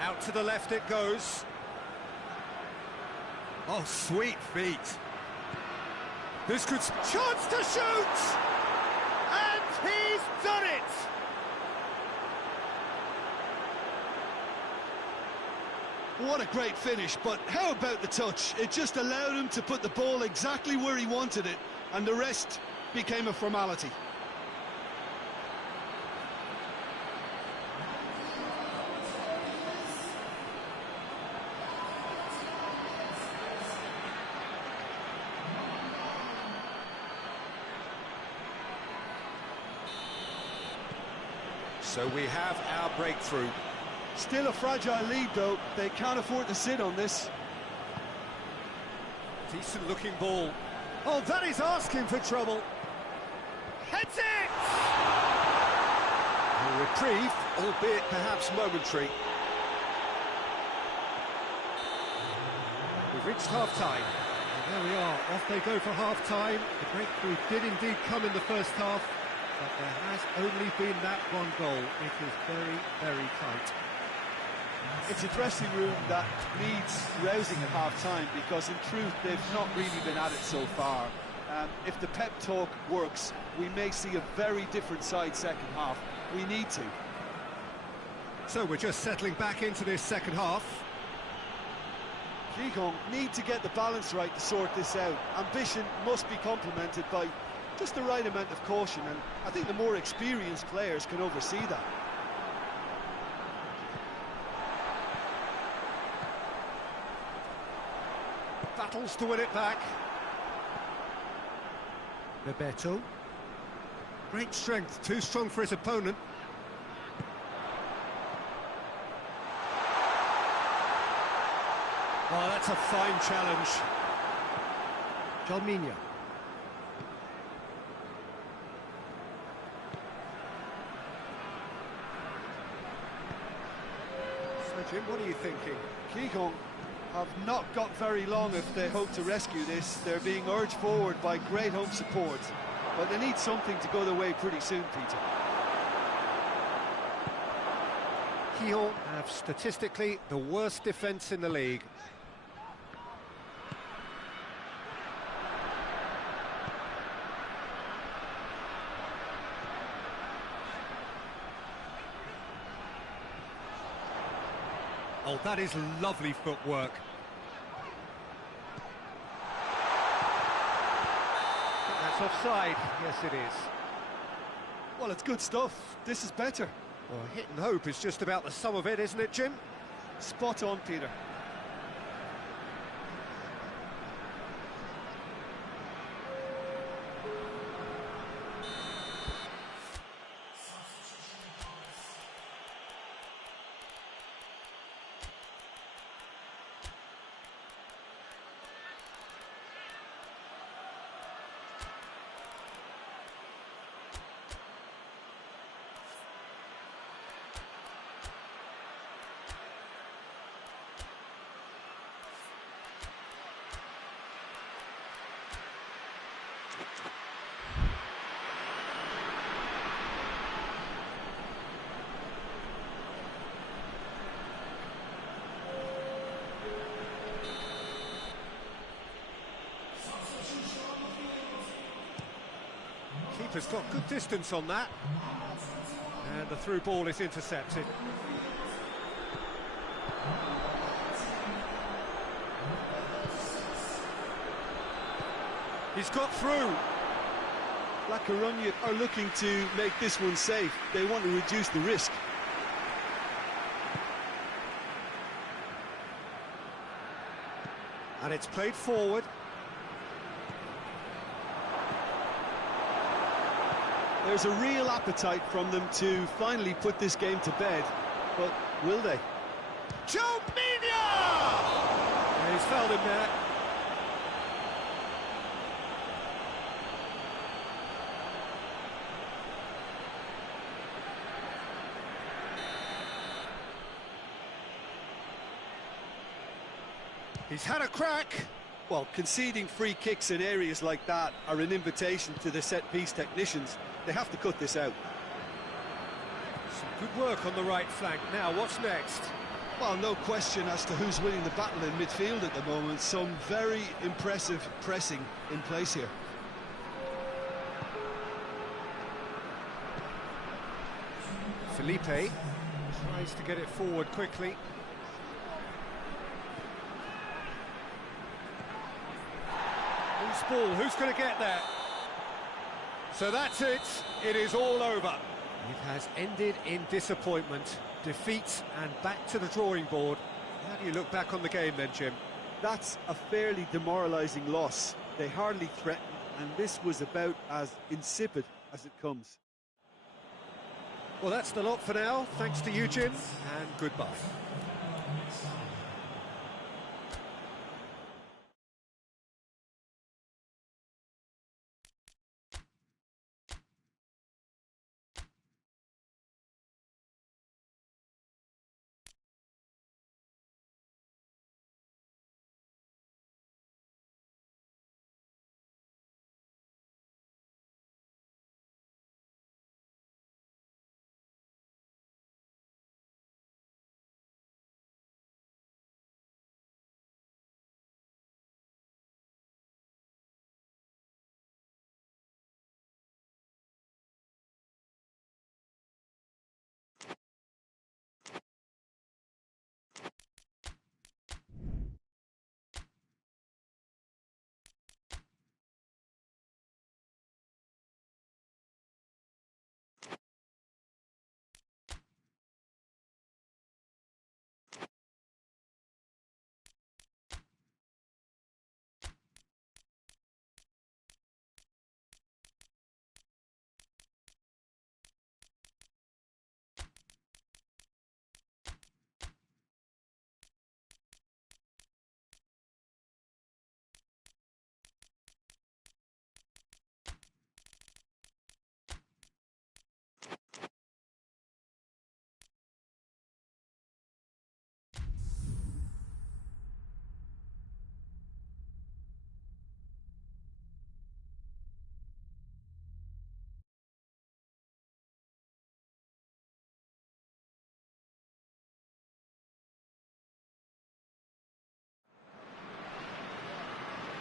Out to the left it goes. Oh, sweet feet. This could... Chance to shoot! And he's done it! What a great finish, but how about the touch? It just allowed him to put the ball exactly where he wanted it, and the rest became a formality. So we have our breakthrough. Still a fragile lead, though. They can't afford to sit on this. Decent looking ball. Oh, that is asking for trouble. Heads it! A reprieve, albeit perhaps momentary. We've reached half-time. And there we are, off they go for half-time. The breakthrough did indeed come in the first half, but there has only been that one goal. It is very, very tight. It's a dressing room that needs rousing at half-time, because in truth they've not really been at it so far. If the pep talk works, we may see a very different side second half. We need to. So we're just settling back into this second half. GIJÓN need to get the balance right to sort this out. Ambition must be complemented by just the right amount of caution, and I think the more experienced players can oversee that. Battles to win it back. Bebeto. Great strength, too strong for his opponent. Oh, that's a fine challenge. Jalminha. So, Jim, what are you thinking? GIJÓN have not got very long if they hope to rescue this. They're being urged forward by great home support, but they need something to go their way pretty soon, Peter. GIJÓN have statistically the worst defence in the league. Oh, that is lovely footwork. That's offside. Yes, it is. Well, it's good stuff. This is better. Well, hit and hope is just about the sum of it, isn't it, Jim? Spot on, Peter. Keeper's got good distance on that. And the through ball is intercepted. He's got through. CORUñA are looking to make this one safe. They want to reduce the risk. And it's played forward. There's a real appetite from them to finally put this game to bed, but will they? Joe He's fouled him there. He's had a crack. Well, conceding free kicks in areas like that are an invitation to the set-piece technicians. They have to cut this out. Some good work on the right flank. Now, what's next? Well, no question as to who's winning the battle in midfield at the moment. Some very impressive pressing in place here. Felipe tries to get it forward quickly. Loose ball, who's going to get there? So that's it, it is all over. It has ended in disappointment, defeat and back to the drawing board. How do you look back on the game then, Jim? That's a fairly demoralising loss. They hardly threatened, and this was about as insipid as it comes. Well, that's the lot for now. Thanks to you, Jim, and goodbye.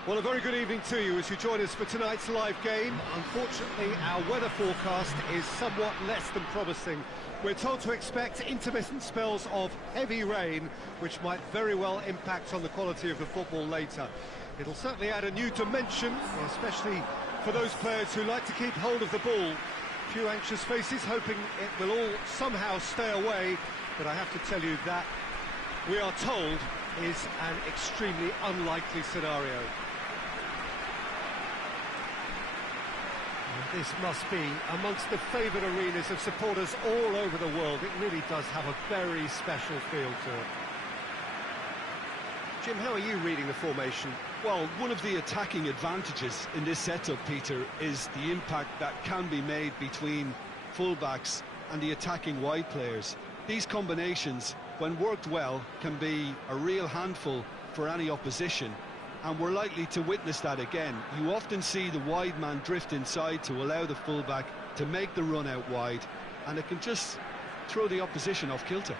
Well, a very good evening to you as you join us for tonight's live game. Unfortunately, our weather forecast is somewhat less than promising. We're told to expect intermittent spells of heavy rain, which might very well impact on the quality of the football later. It'll certainly add a new dimension, especially for those players who like to keep hold of the ball. A few anxious faces hoping it will all somehow stay away, but I have to tell you that we are told is an extremely unlikely scenario. This must be amongst the favoured arenas of supporters all over the world. It really does have a very special feel to it. Jim, how are you reading the formation? Well, one of the attacking advantages in this setup, Peter, is the impact that can be made between fullbacks and the attacking wide players. These combinations, when worked well, can be a real handful for any opposition. And we're likely to witness that again. You often see the wide man drift inside to allow the fullback to make the run out wide, and it can just throw the opposition off kilter.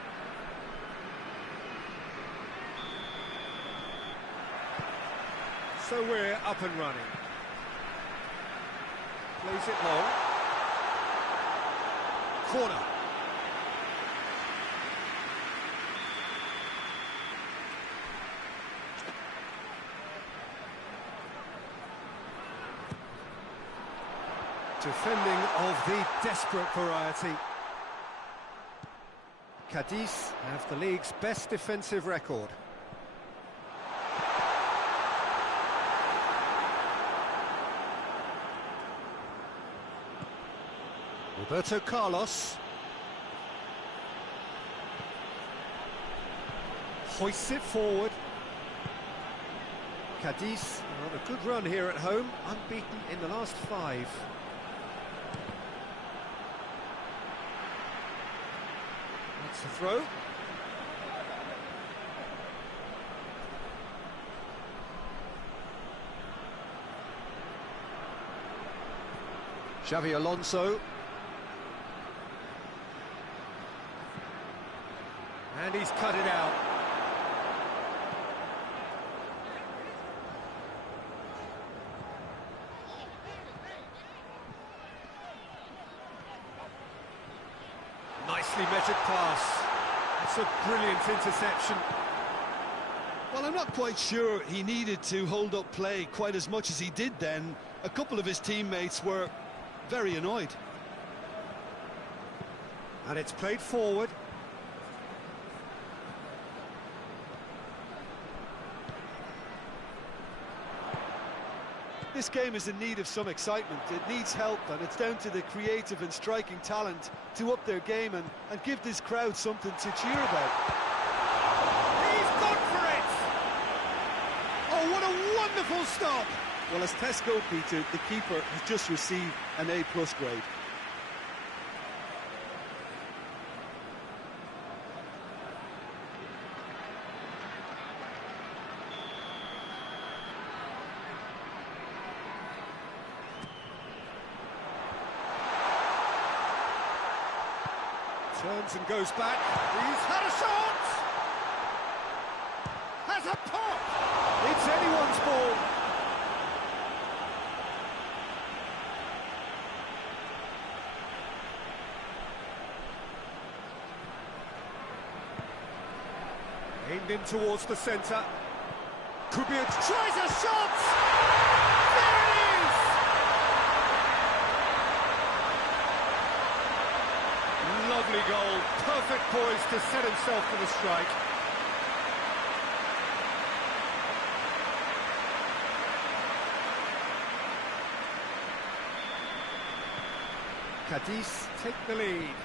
So we're up and running. Plays it long. Corner. Defending of the desperate variety. CADIZ have the league's best defensive record. Roberto Carlos. Hoists it forward. CADIZ on a good run here at home, unbeaten in the last 5. That's the throw. Xavi Alonso. And he's cut it out. Nicely measured pass. That's a brilliant interception. Well, I'm not quite sure he needed to hold up play quite as much as he did then. A couple of his teammates were very annoyed. And it's played forward. This game is in need of some excitement. It needs help, and it's down to the creative and striking talent to up their game and give this crowd something to cheer about. He's gone for it! Oh, what a wonderful stop! Well, as tests go, Peter, the keeper has just received an A+ grade. Turns and goes back. He's had a shot! Has a pop! It's anyone's ball. Aimed in towards the centre. Could be a... Tries a shot! There it is! Lovely goal. Perfect poise to set himself for the strike. CADIZ take the lead.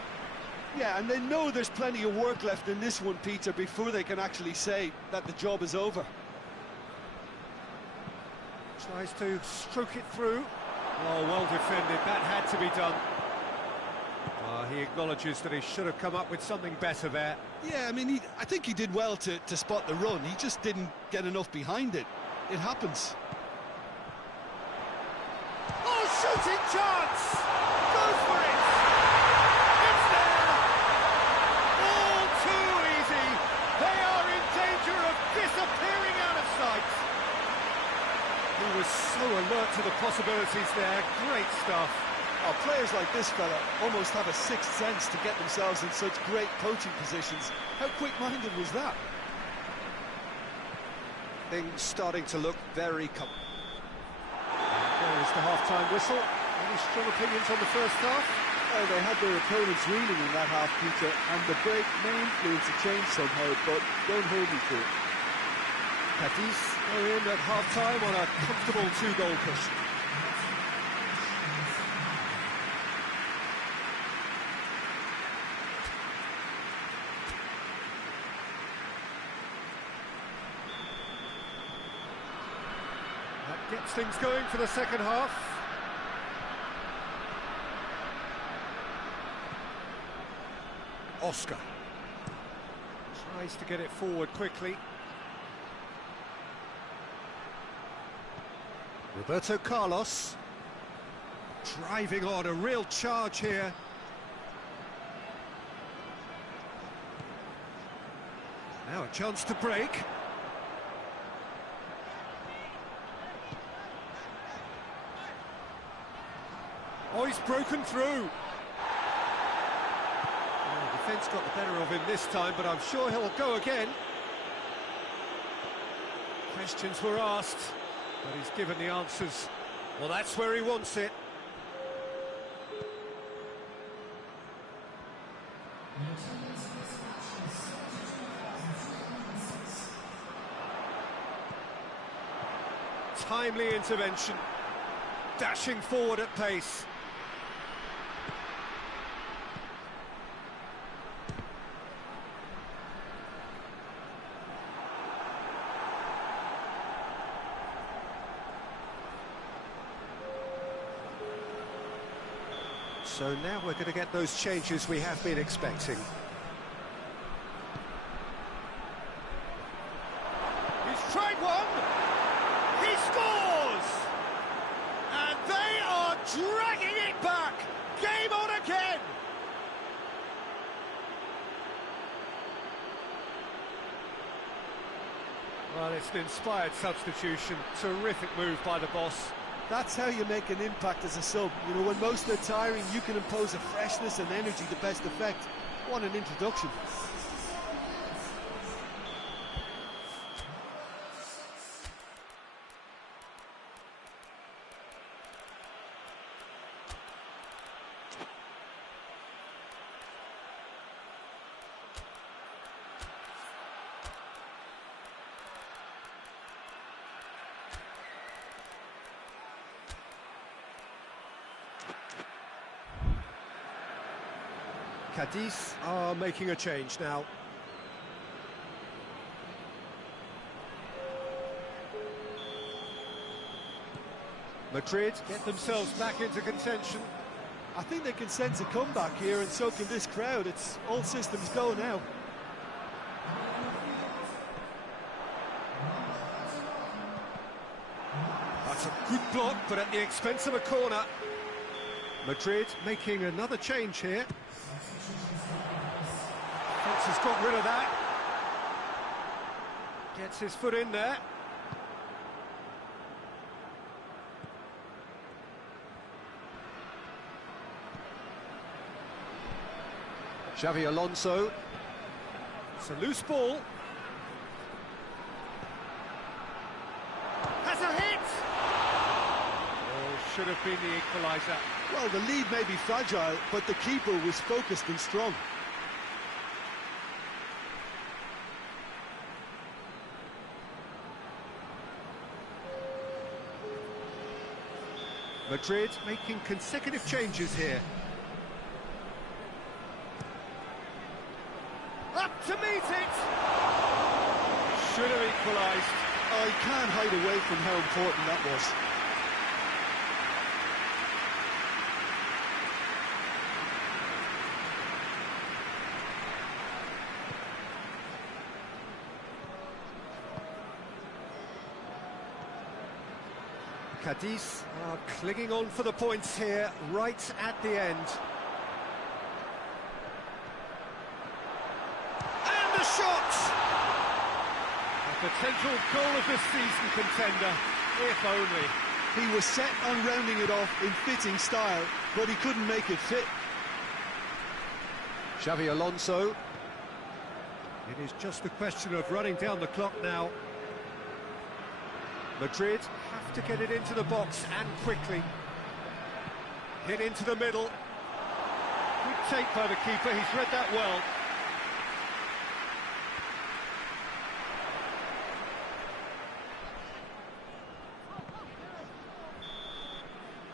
Yeah, and they know there's plenty of work left in this one, Peter, before they can actually say that the job is over. Tries to stroke it through. Oh, well defended. That had to be done. He acknowledges that he should have come up with something better there. Yeah, I mean, I think he did well to spot the run. He just didn't get enough behind it. It happens. Oh, shooting chance! Goes for it! It's there! All too easy! They are in danger of disappearing out of sight! He was so alert to the possibilities there. Great stuff. Oh, players like this fella almost have a sixth sense to get themselves in such great coaching positions. How quick-minded was that? Things starting to look very comfortable. There is the half-time whistle. Any strong opinions on the first half? Well, they had their opponents reeling in that half, Peter, and the break may influence a change somehow, but don't hold me to it. CADIZ are in at half-time on a comfortable 2-goal push. That gets things going for the second half. Oscar tries to get it forward quickly. Roberto Carlos driving on, a real charge here. Now a chance to break. Oh, he's broken through. Defence got the better of him this time, but I'm sure he'll go again. Questions were asked, but he's given the answers. Well, that's where he wants it. Timely intervention. Dashing forward at pace. So now we're going to get those changes we have been expecting. He's tried one! He scores! And they are dragging it back! Game on again! Well, it's an inspired substitution. Terrific move by the boss. That's how you make an impact as a sub. You know, when most are tiring, you can impose a freshness and energy to best effect. What an introduction. CADIZ are making a change now. Madrid get themselves back into contention. I think they can sense a comeback here, and so can this crowd. It's all systems go now. That's a good block, but at the expense of a corner. Madrid making another change here. Defence has got rid of that. Gets his foot in there. Xavi Alonso. It's a loose ball. Has a hit! Oh, should have been the equaliser. Well, the lead may be fragile, but the keeper was focused and strong. Madrid making consecutive changes here. Up to meet it! Should have equalised. I can't hide away from how important that was. CADIZ are clinging on for the points here, right at the end. And the shot! A potential goal of the season contender, if only. He was set on rounding it off in fitting style, but he couldn't make it fit. Xavi Alonso. It is just a question of running down the clock now. Madrid have to get it into the box and quickly. Hit into the middle. Good take by the keeper, he's read that well.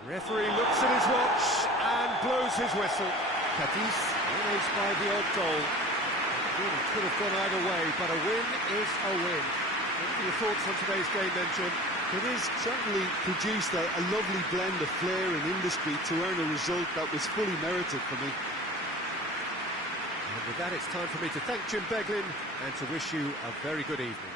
Referee looks at his watch and blows his whistle. CADIZ winners by the odd goal. Really could have gone either way, but a win is a win. What are your thoughts on today's game then, Jim? It has certainly produced a lovely blend of flair and industry to earn a result that was fully merited for me. And with that, it's time for me to thank Jim Beglin and to wish you a very good evening.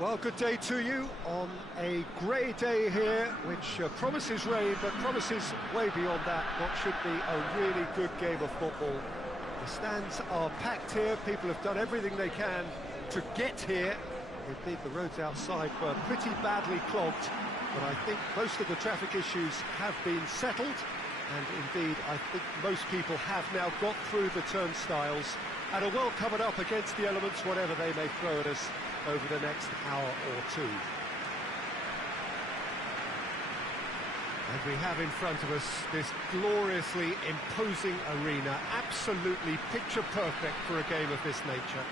Well, good day to you on a grey day here, which promises rain, but promises way beyond that what should be a really good game of football. The stands are packed here, people have done everything they can to get here. Indeed, the roads outside were pretty badly clogged, but I think most of the traffic issues have been settled, and indeed, I think most people have now got through the turnstiles and are well covered up against the elements, whatever they may throw at us over the next hour or two. And we have in front of us this gloriously imposing arena, absolutely picture perfect for a game of this nature.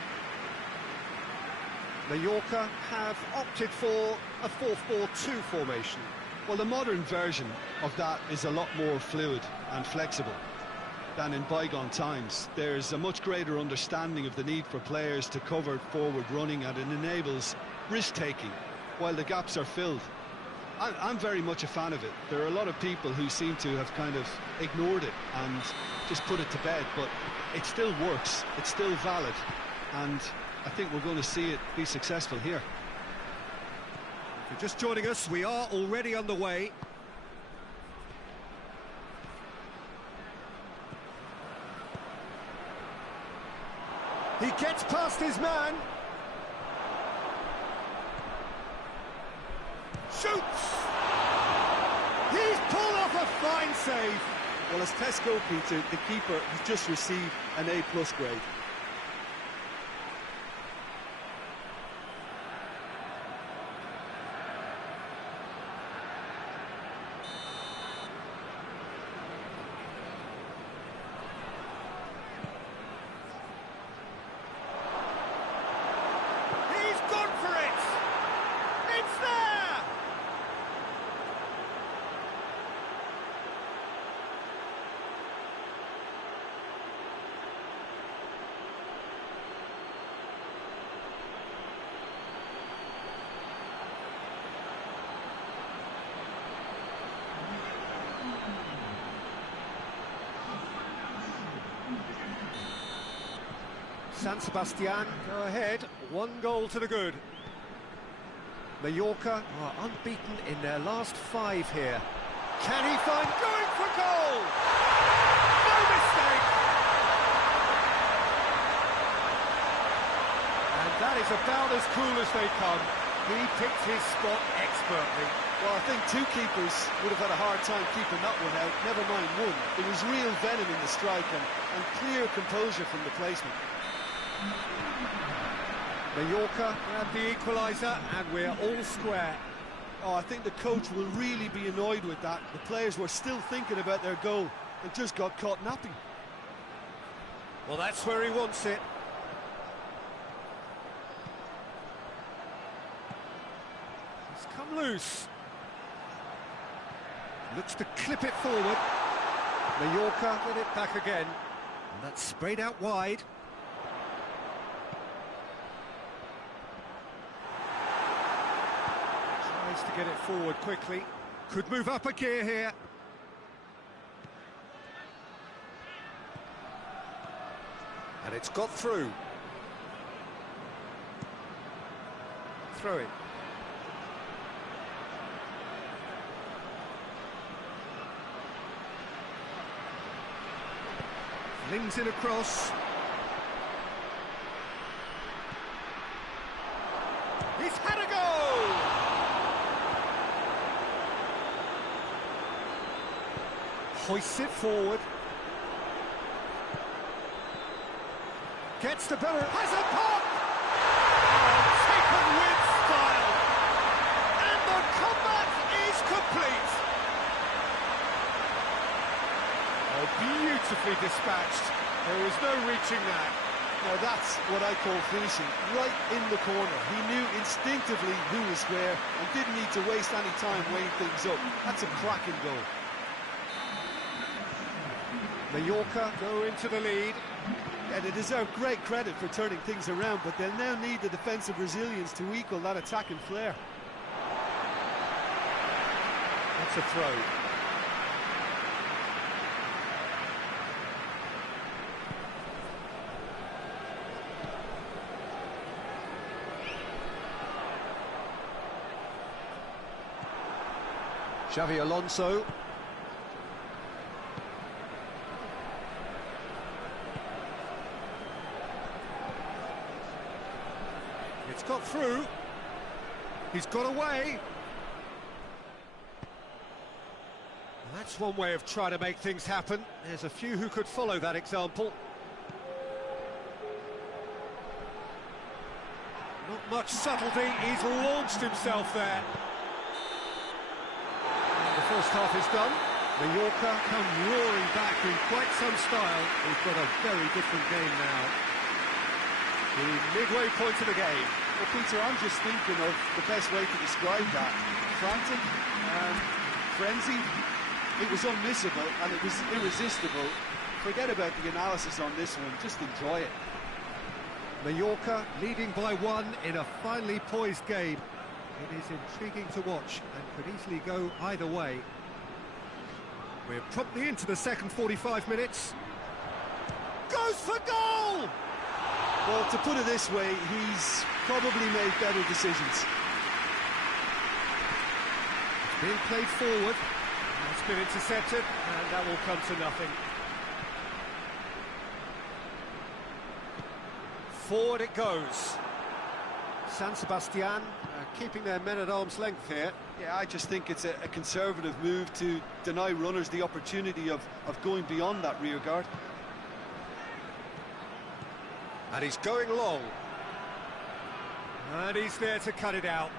Mallorca have opted for a 4-4-2 formation. Well, the modern version of that is a lot more fluid and flexible than in bygone times. There's a much greater understanding of the need for players to cover forward running, and it enables risk-taking while the gaps are filled. I'm very much a fan of it. There are a lot of people who seem to have kind of ignored it and just put it to bed, but it still works, it's still valid, and I think we're going to see it be successful here. If you're just joining us, we are already underway. He gets past his man. Shoots! He's pulled off a fine save. Well, as tests go, Peter, the keeper has just received an A+ grade. San Sebastian go ahead, 1 goal to the good. Mallorca are unbeaten in their last 5 here. Can he find going for goal? No mistake! And that is about as cool as they come. He picked his spot expertly. Well, I think 2 keepers would have had a hard time keeping that one out, never mind 1. There was real venom in the strike and clear composure from the placement. Mallorca grab the equaliser, and we're all square. Oh, I think the coach will really be annoyed with that. The players were still thinking about their goal and just got caught napping. Well, that's where he wants it. It's come loose. Looks to clip it forward. Mallorca get it back again. And that's sprayed out wide. To get it forward quickly. Could move up a gear here. And it's got through. Throw it. Flings it across. He's had a goal! Hoists it forward. Gets the better. Has a pop! Oh, taken with style. And the comeback is complete. Oh, beautifully dispatched. There was no reaching that. Now that's what I call finishing, right in the corner. He knew instinctively who was where and didn't need to waste any time weighing things up. That's a cracking goal. Mallorca go into the lead. Yeah, they deserve great credit for turning things around, but they'll now need the defensive resilience to equal that attacking flair. That's a throw. Xavi Alonso. It's got through. He's got away. Well, that's one way of trying to make things happen. There's a few who could follow that example. Not much subtlety, he's launched himself there. The first half is done. Mallorca come roaring back in quite some style. We've got a very different game now. The midway point of the game. Well, Peter, I'm just thinking of the best way to describe that. Frantic, frenzied. It was unmissable and it was irresistible. Forget about the analysis on this one, just enjoy it. Mallorca leading by 1 in a finely poised game. It is intriguing to watch and could easily go either way. We're promptly into the second 45 minutes. Goes for goal! Well, to put it this way, he's probably made better decisions. It's being played forward. It's been intercepted, and that will come to nothing. Forward it goes. San Sebastian keeping their men at arm's length here. Yeah, I just think it's a conservative move to deny runners the opportunity of going beyond that rear guard. And he's going long. And he's there to cut it out.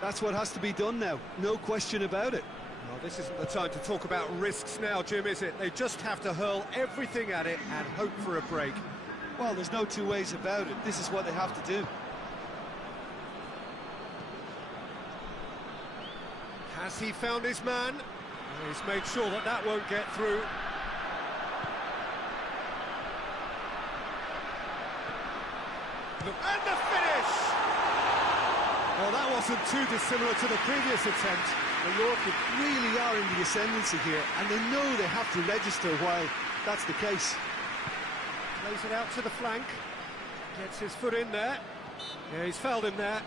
That's what has to be done now, no question about it. Well, this isn't the time to talk about risks now, Jim, is it? They just have to hurl everything at it and hope for a break. Well, there's no two ways about it. This is what they have to do. Has he found his man? He's made sure that that won't get through. And the finish! Well, that wasn't too dissimilar to the previous attempt. Mallorca really are in the ascendancy here, and they know they have to register while that's the case. Plays it out to the flank. Gets his foot in there. Yeah, he's fouled him there.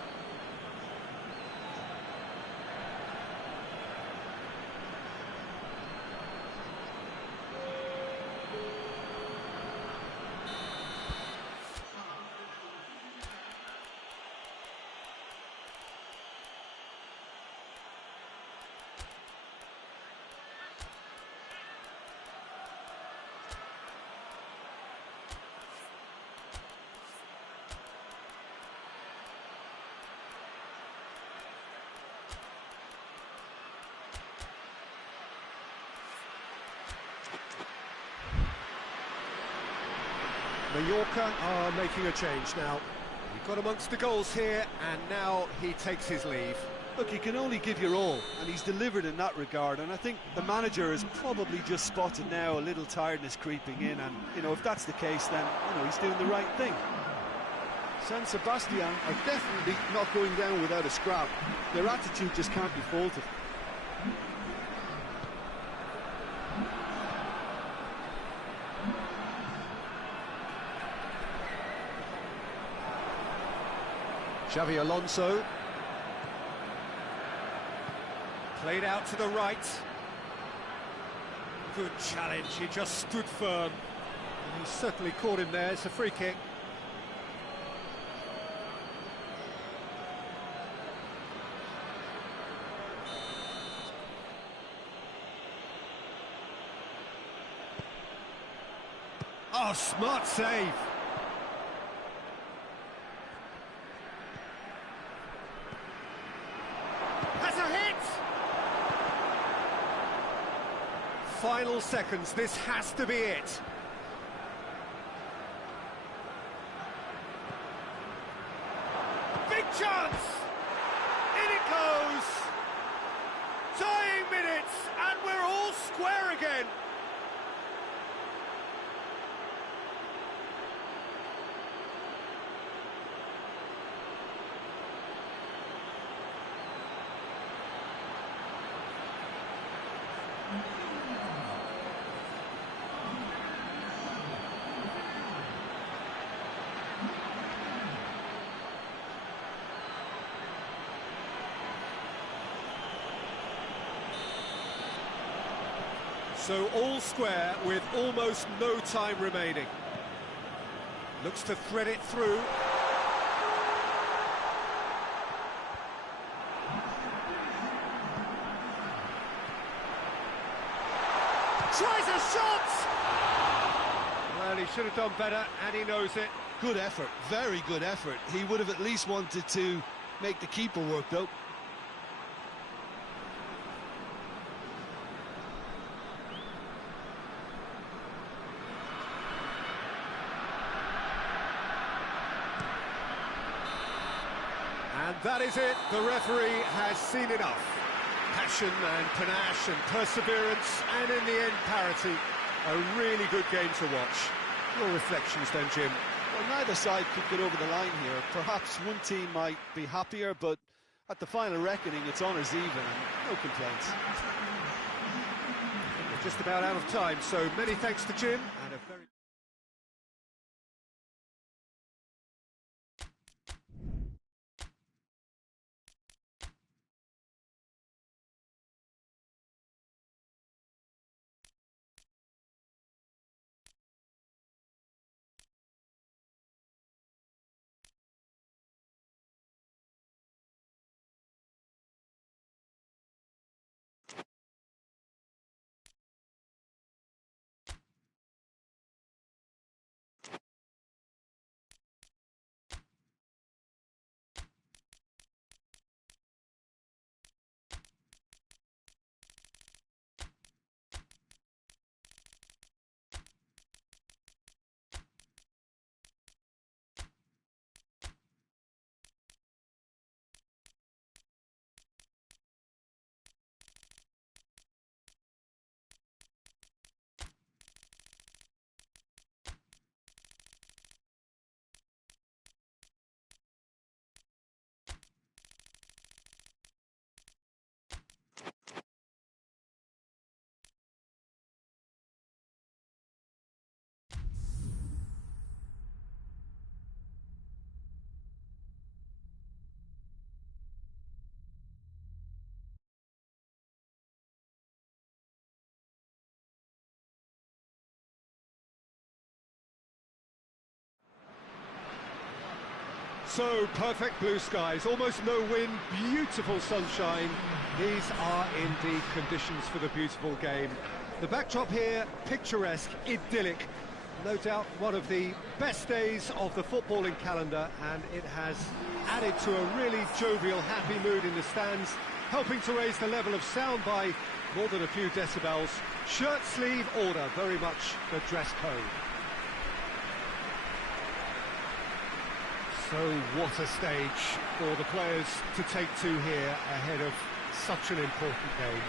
Mallorca are making a change now. He got amongst the goals here, and now he takes his leave. Look, you can only give your all, and he's delivered in that regard, and I think the manager has probably just spotted now a little tiredness creeping in, and, you know, if that's the case, then, you know, he's doing the right thing. San Sebastian are definitely not going down without a scrap. Their attitude just can't be faulted. Xavi Alonso. Played out to the right. Good challenge, he just stood firm. And he certainly caught him there, it's a free kick. Oh, smart save. Final seconds, this has to be it. Big chance! In it goes! Dying minutes, and we're all square again. So all square with almost no time remaining. Looks to thread it through. Tries a shot! Well, he should have done better, and he knows it. Good effort, very good effort. He would have at least wanted to make the keeper work, though. And that is it. The referee has seen enough. Passion and panache and perseverance, and in the end, parity. A really good game to watch. Your reflections then, Jim? Well, neither side could get over the line here. Perhaps one team might be happier, but at the final reckoning, it's honours even, and no complaints. We're just about out of time, so many thanks to Jim, and a very... So, perfect blue skies, almost no wind, beautiful sunshine. These are indeed conditions for the beautiful game. The backdrop here, picturesque, idyllic. No doubt one of the best days of the footballing calendar, and it has added to a really jovial, happy mood in the stands, helping to raise the level of sound by more than a few decibels. Shirt sleeve order, very much the dress code. So what a stage for the players to take to here ahead of such an important game.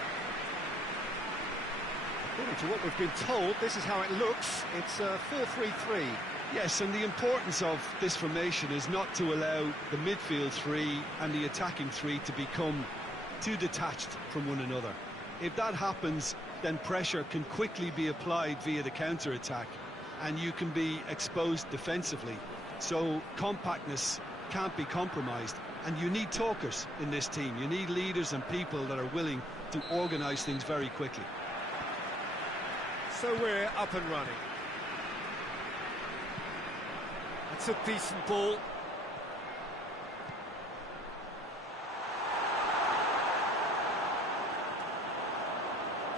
According to what we've been told, this is how it looks. It's a 4-3-3. Yes, and the importance of this formation is not to allow the midfield three and the attacking three to become too detached from one another. If that happens, then pressure can quickly be applied via the counter-attack, and you can be exposed defensively. So compactness can't be compromised, and you need talkers in this team. You need leaders and people that are willing to organise things very quickly. So we're up and running. That's a decent ball.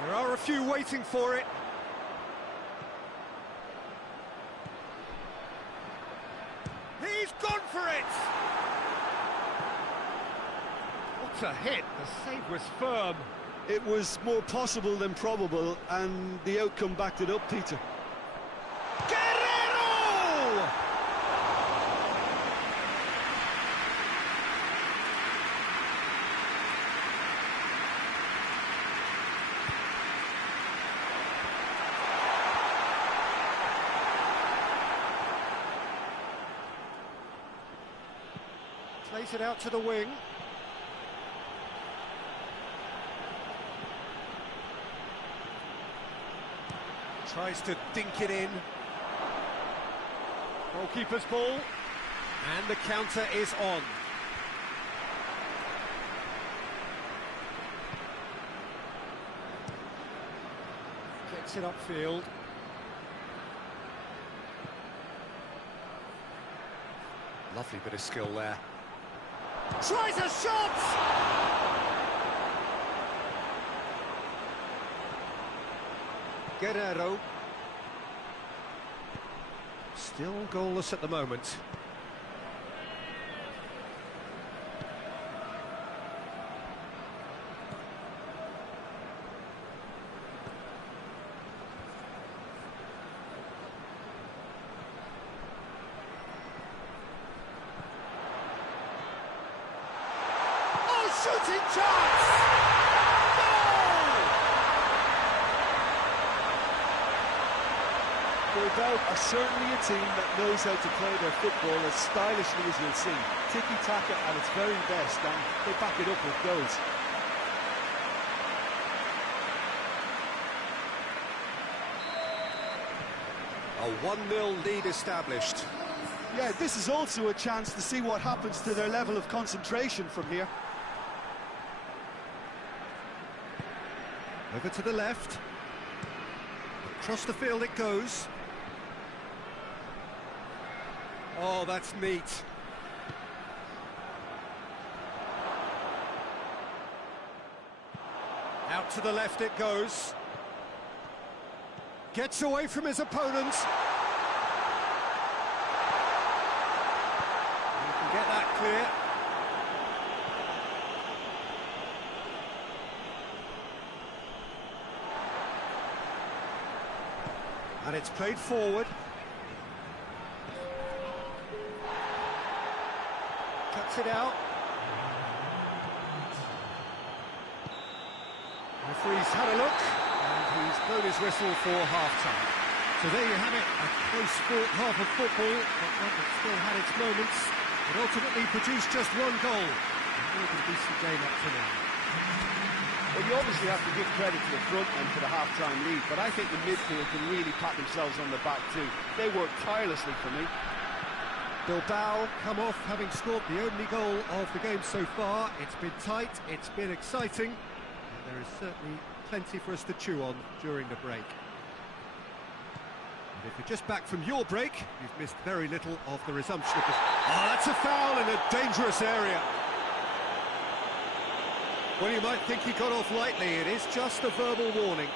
There are a few waiting for it. He's gone for it! What a hit, the save was firm. It was more possible than probable, and the outcome backed it up, Peter. Guerrero! Plays it out to the wing. Tries to dink it in. Goalkeeper's ball. And the counter is on. Gets it upfield. Lovely bit of skill there. Tries a shot! Guerrero. Still goalless at the moment. Shooting chance! Goal! Bilbao are certainly a team that knows how to play their football as stylishly as you'll see. Tiki-taka at its very best, and they back it up with goals. A 1-0 lead established. Yeah, this is also a chance to see what happens to their level of concentration from here. Over to the left. Across the field it goes. Oh, that's neat. Out to the left it goes. Gets away from his opponent. He can get that clear. And it's played forward. Cuts it out. Referee's had a look, and he's blown his whistle for half-time. So there you have it, a close-fought half of football, but one that still had its moments. It ultimately produced just one goal. A more than decent game up to now. Well, you obviously have to give credit to the front end for the half-time lead, but I think the midfield can really pat themselves on the back too. They worked tirelessly for me. Bilbao come off having scored the only goal of the game so far. It's been tight, it's been exciting, and there is certainly plenty for us to chew on during the break. And if you're just back from your break, you've missed very little of the resumption of this. Oh, that's a foul in a dangerous area. Well, you might think he got off lightly, it is just a verbal warning.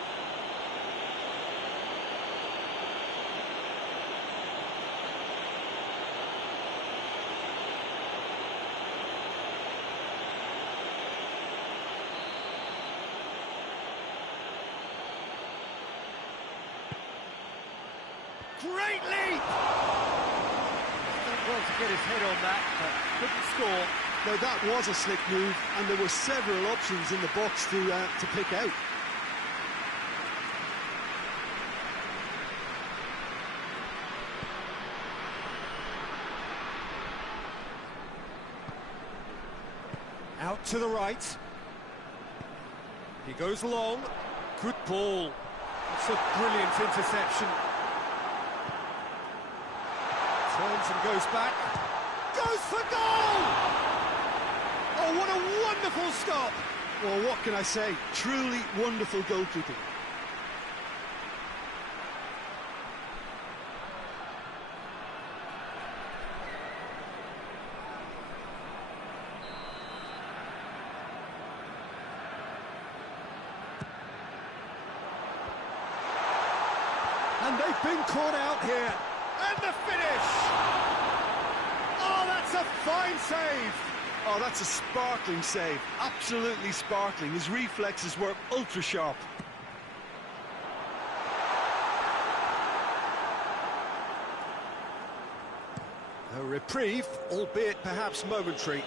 Great leap! He's done well to get his head on that, but couldn't score. Now that was a slick move, and there were several options in the box to pick out. Out to the right. He goes long. Good ball. It's a brilliant interception. Turns and goes back. Goes for goal! Oh, what a wonderful stop! Well, what can I say? Truly wonderful goalkeeping. And they've been caught out here. And the finish! Oh, that's a fine save! Oh, that's a sparkling save. Absolutely sparkling. His reflexes were ultra sharp. A reprieve, albeit perhaps momentary.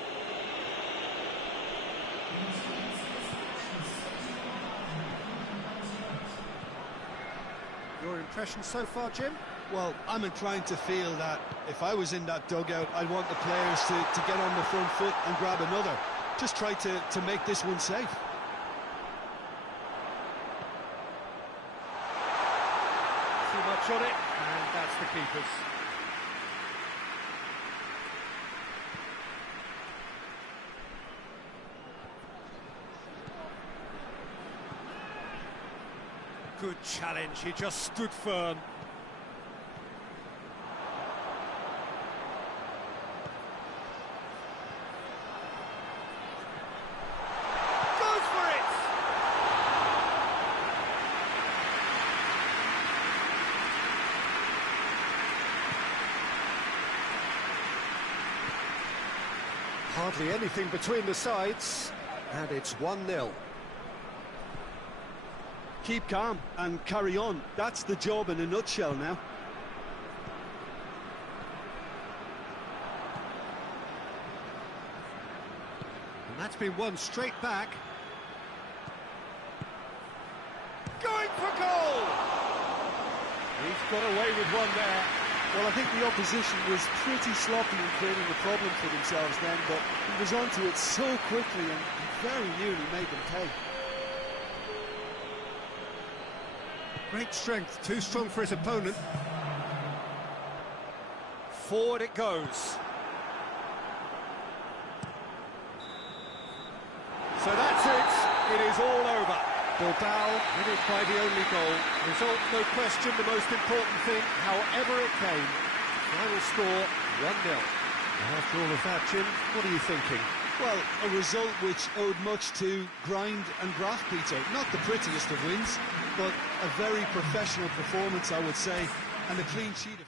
Your impression so far, Jim? Well, I'm inclined to feel that if I was in that dugout, I'd want the players to get on the front foot and grab another. Just try to make this one safe. Too much on it, and that's the keeper's. Good challenge, he just stood firm. Goes for it! Hardly anything between the sides, and it's 1-0. Keep calm and carry on. That's the job in a nutshell now. And that's been won straight back. Going for goal! He's got away with one there. Well, I think the opposition was pretty sloppy in creating the problem for themselves then, but he was onto it so quickly and very nearly made them pay. Great strength, too strong for his opponent. Forward it goes. So that's it. It is all over. Bilbao win it by the only goal. Result, no question, the most important thing, however it came. Final score, 1-0. After all of that, Jim, what are you thinking? Well, a result which owed much to grind and graft, Peter. Not the prettiest of wins, but a very professional performance, I would say, and a clean sheet of...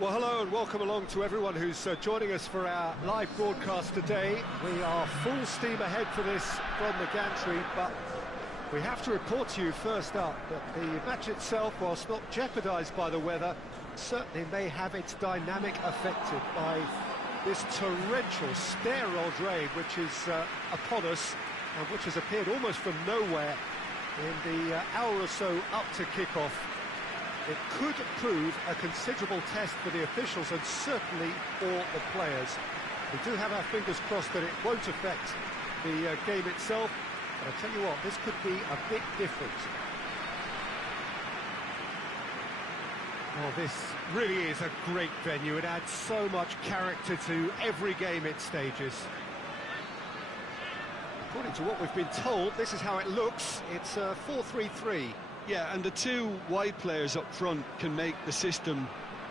Well, hello and welcome along to everyone who's joining us for our live broadcast today. We are full steam ahead for this from the gantry, but we have to report to you first up that the match itself, whilst not jeopardised by the weather, certainly may have its dynamic affected by this torrential, steroid rain which is upon us and which has appeared almost from nowhere in the hour or so up to kick-off. It could prove a considerable test for the officials and certainly for the players. We do have our fingers crossed that it won't affect the game itself, but I tell you what, this could be a bit different. Well, this really is a great venue. It adds so much character to every game it stages. According to what we've been told, this is how it looks. It's 4-3-3. Yeah, and the two wide players up front can make the system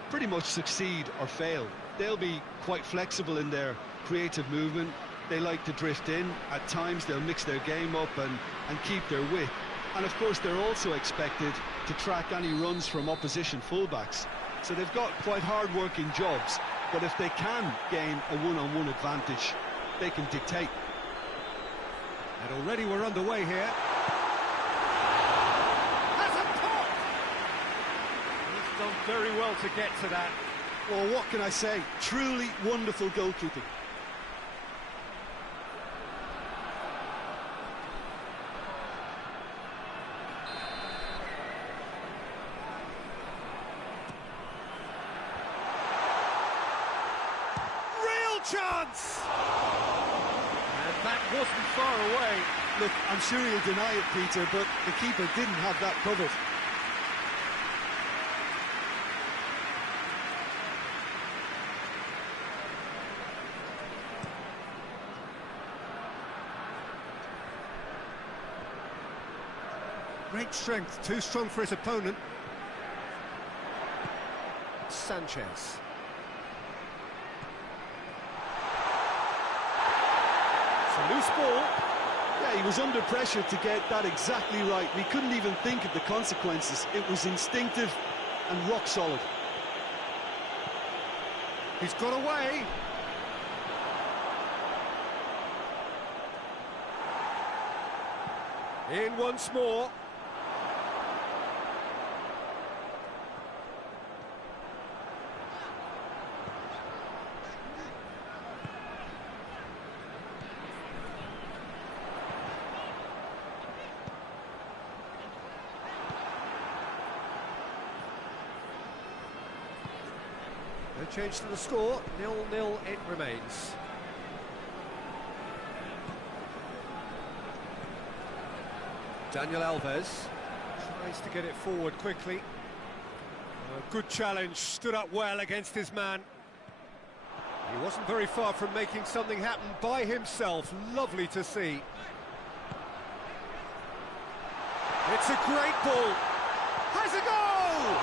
pretty much succeed or fail. They'll be quite flexible in their creative movement. They like to drift in. At times they'll mix their game up and keep their width. And of course they're also expected to track any runs from opposition fullbacks. So they've got quite hard-working jobs, but if they can gain a one-on-one advantage, they can dictate. And already we're underway here. Done very well to get to that. Well, what can I say? Truly wonderful goalkeeping. chance! And that wasn't far away. Look, I'm sure he'll deny it, Peter, but the keeper didn't have that covered. Great strength, too strong for his opponent. Sanchez. It's a loose ball. Yeah, he was under pressure to get that exactly right. He couldn't even think of the consequences. It was instinctive and rock solid. He's got away. In once more. No change to the score, 0-0 it remains. Daniel Alves tries to get it forward quickly. A good challenge, stood up well against his man. He wasn't very far from making something happen by himself, lovely to see. It's a great ball, has a goal!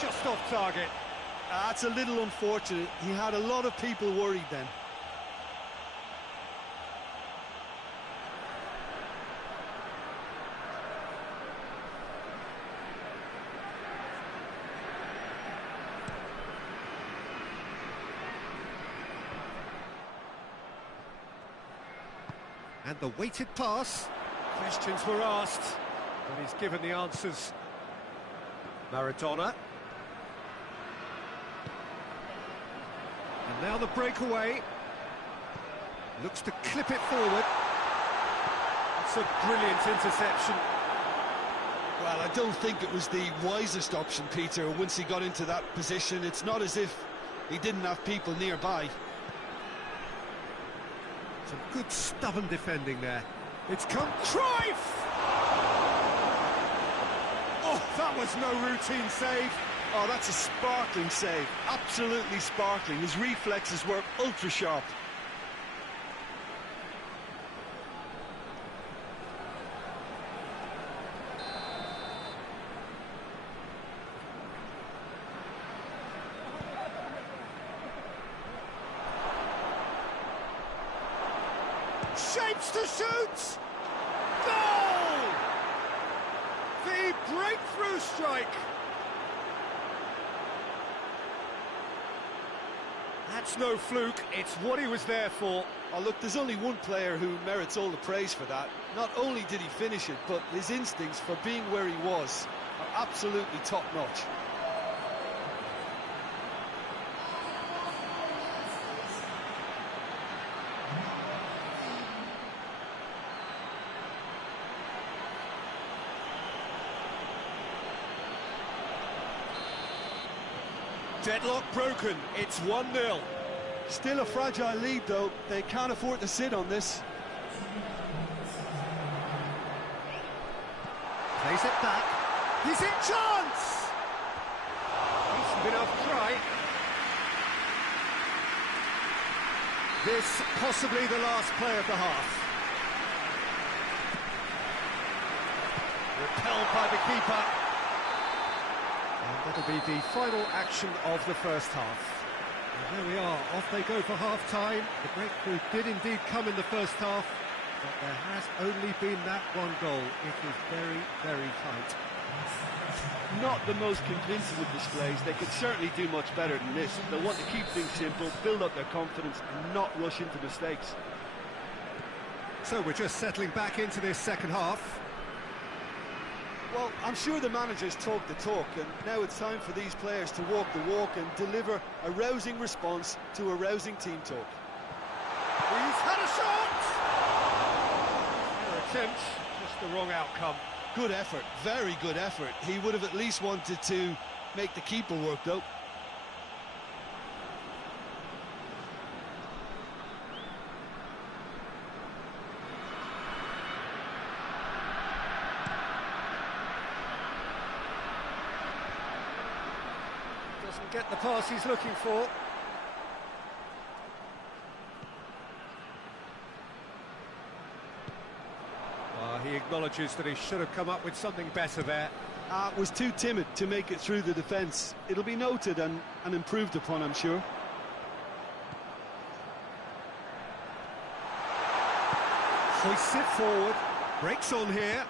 Just off target. That's a little unfortunate. He had a lot of people worried then. And the weighted pass. Questions were asked, but he's given the answers. Maradona. And now the breakaway. Looks to clip it forward. That's a brilliant interception. Well, I don't think it was the wisest option, Peter, once he got into that position. It's not as if he didn't have people nearby. Some good stubborn defending there. It's come... Cruyff! Oh, that was no routine save. Oh, that's a sparkling save. Absolutely sparkling. His reflexes were ultra sharp. Shapes to shoot! Goal! The breakthrough strike. That's no fluke, it's what he was there for. Oh, look, there's only one player who merits all the praise for that. Not only did he finish it, but his instincts for being where he was are absolutely top-notch. Deadlock broken, it's 1-0. Still a fragile lead, though. They can't afford to sit on this. Plays it back. He's in chance! Decent enough try. This possibly the last play of the half. Repelled by the keeper. And that'll be the final action of the first half. And there we are, off they go for half-time. The breakthrough did indeed come in the first half, but there has only been that one goal. It is very, very tight. Not the most convincing of displays. They could certainly do much better than this. They'll want to keep things simple, build up their confidence, and not rush into mistakes. So we're just settling back into this second half. Well, I'm sure the manager's talked the talk, and now it's time for these players to walk the walk and deliver a rousing response to a rousing team talk. He's had a shot! Fair attempt, just the wrong outcome. Good effort, very good effort. He would have at least wanted to make the keeper work, though. Doesn't get the pass he's looking for. He acknowledges that he should have come up with something better there. Was too timid to make it through the defence. It'll be noted and improved upon, I'm sure. Hoists it forward, breaks on here.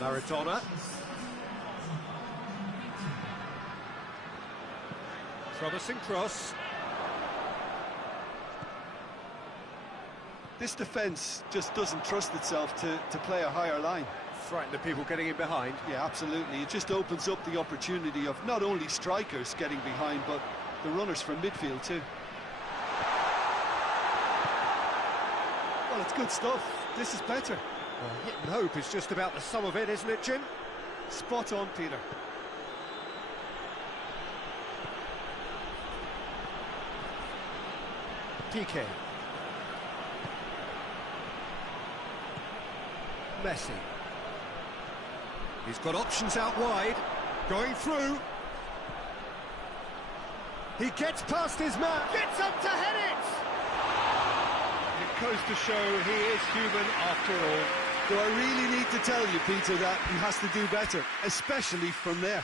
Maradona. Promising cross. This defence just doesn't trust itself to play a higher line. Frighten the people getting in behind. Yeah, absolutely. It just opens up the opportunity of not only strikers getting behind, but the runners from midfield too. Well, it's good stuff. This is better. Well, hit and hope is just about the sum of it, isn't it, Jim? Spot on, Peter. PK. Messi. He's got options out wide. Going through. He gets past his man. Gets up to head it! It goes to show he is human after all. Do I really need to tell you, Peter, that he has to do better, especially from there?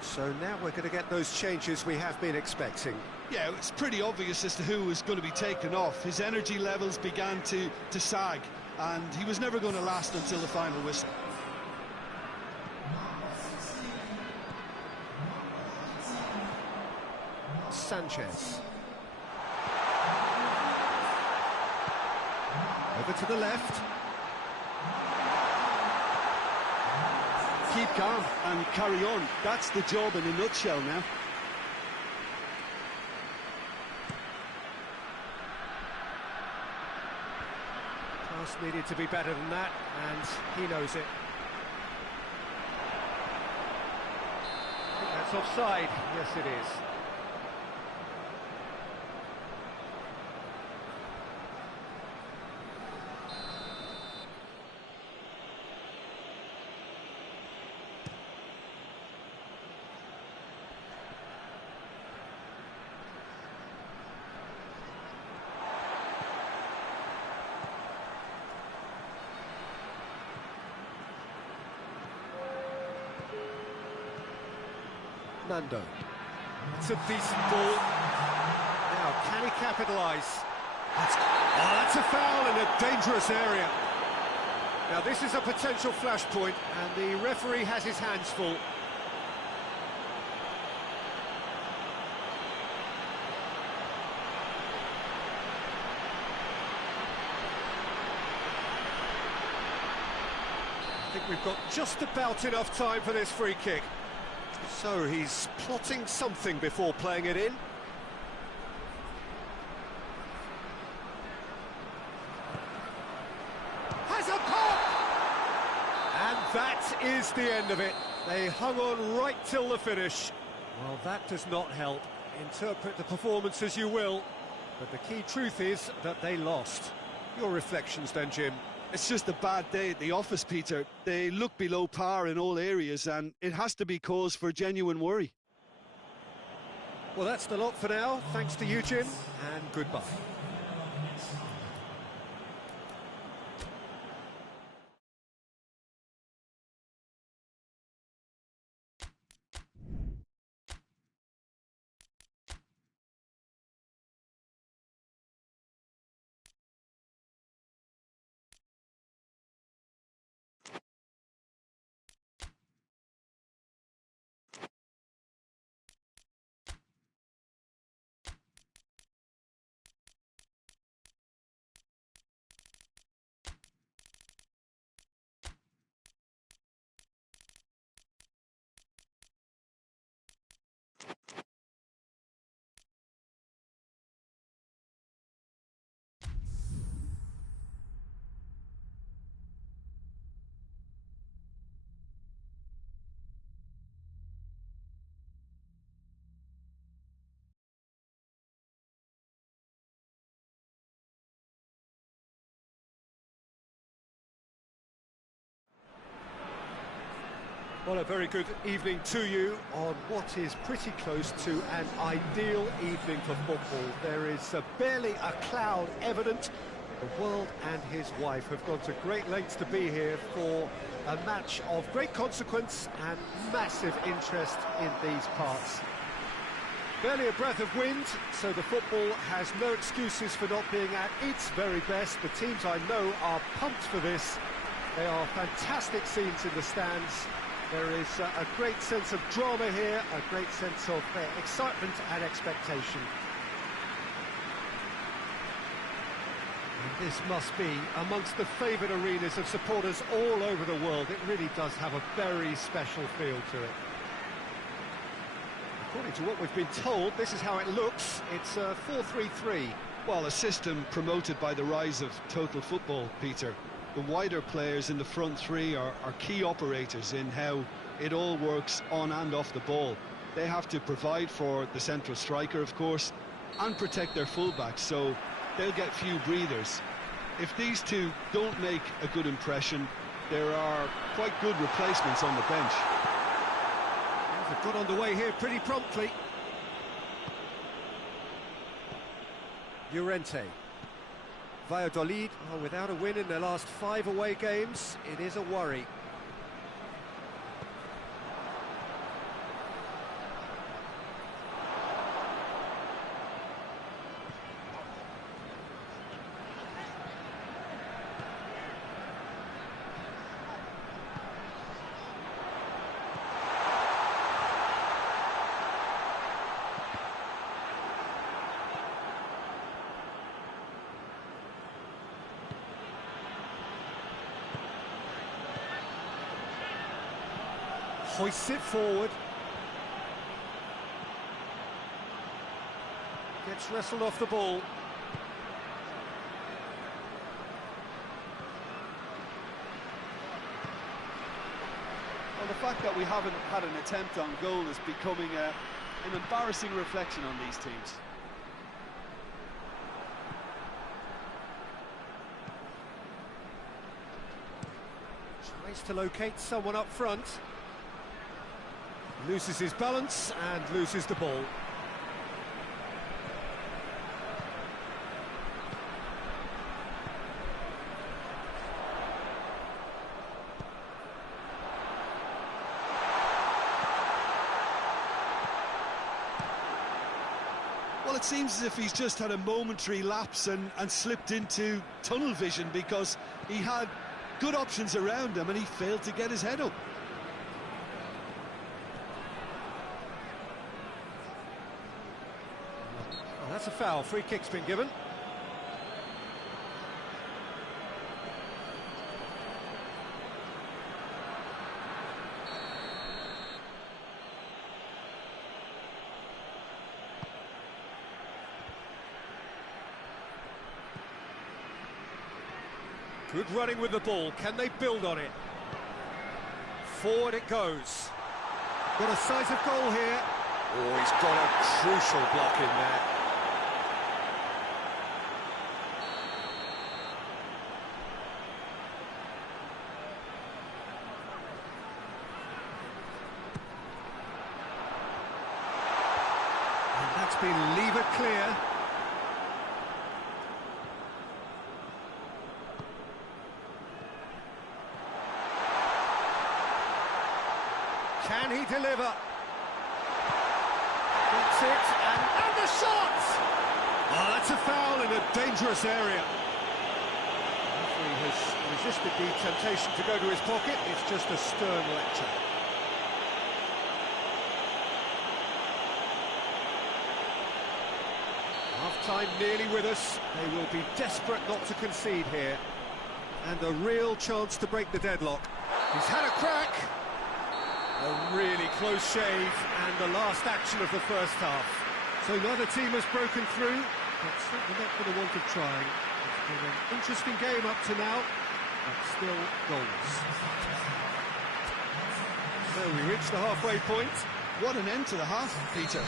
So now we're going to get those changes we have been expecting. Yeah, it's pretty obvious as to who was going to be taken off. His energy levels began to sag, and he was never going to last until the final whistle. Sanchez. Over to the left. Keep calm and carry on. That's the job in a nutshell now. Pass needed to be better than that, and he knows it. I think that's offside. Yes, it is. Nando. It's a decent ball. Now, can he capitalise? That's a foul in a dangerous area. Now, this is a potential flashpoint, and the referee has his hands full. I think we've got just about enough time for this free kick. So he's plotting something before playing it in. Has a pop! And that is the end of it. They hung on right till the finish. Well, that does not help. Interpret the performance as you will, but the key truth is that they lost. Your reflections then, Jim? It's just a bad day at the office, Peter. They look below par in all areas, and it has to be cause for genuine worry. Well, that's the lot for now. Thanks to you, Jim, and goodbye. Well, a very good evening to you on what is pretty close to an ideal evening for football. There is barely a cloud evident. The world and his wife have gone to great lengths to be here for a match of great consequence and massive interest in these parts. Barely a breath of wind, so the football has no excuses for not being at its very best. The teams I know are pumped for this. They are fantastic scenes in the stands. There is a great sense of drama here, a great sense of excitement and expectation. And this must be amongst the favoured arenas of supporters all over the world. It really does have a very special feel to it. According to what we've been told, this is how it looks. It's 4-3-3. Well, a system promoted by the rise of total football, Peter. The wider players in the front three are key operators in how it all works on and off the ball. They have to provide for the central striker, of course, and protect their fullbacks, so they'll get few breathers. If these two don't make a good impression, there are quite good replacements on the bench. They've got underway here pretty promptly. Llorente. Valladolid are without a win in their last 5 away games. It is a worry. Hoists it forward. Gets wrestled off the ball. Well, the fact that we haven't had an attempt on goal is becoming an embarrassing reflection on these teams. Tries to locate someone up front. Loses his balance and loses the ball. Well, it seems as if he's just had a momentary lapse and slipped into tunnel vision, because he had good options around him and he failed to get his head up. That's a foul. Free kick's been given. Good running with the ball. Can they build on it? Forward it goes. Got a decisive goal here. Oh, he's got a crucial block in there. That's been levered clear. Can he deliver? Gets it, and the shot! Oh, that's a foul in a dangerous area. Referee has resisted the temptation to go to his pocket. It's just a stern lecture. Half-time nearly with us. They will be desperate not to concede here. And a real chance to break the deadlock. He's had a crack. A really close shave, and the last action of the first half. So neither team has broken through, but certainly not for the want of trying. It's been an interesting game up to now, but still goalless. So we reach the halfway point. What an end to the half, Peter.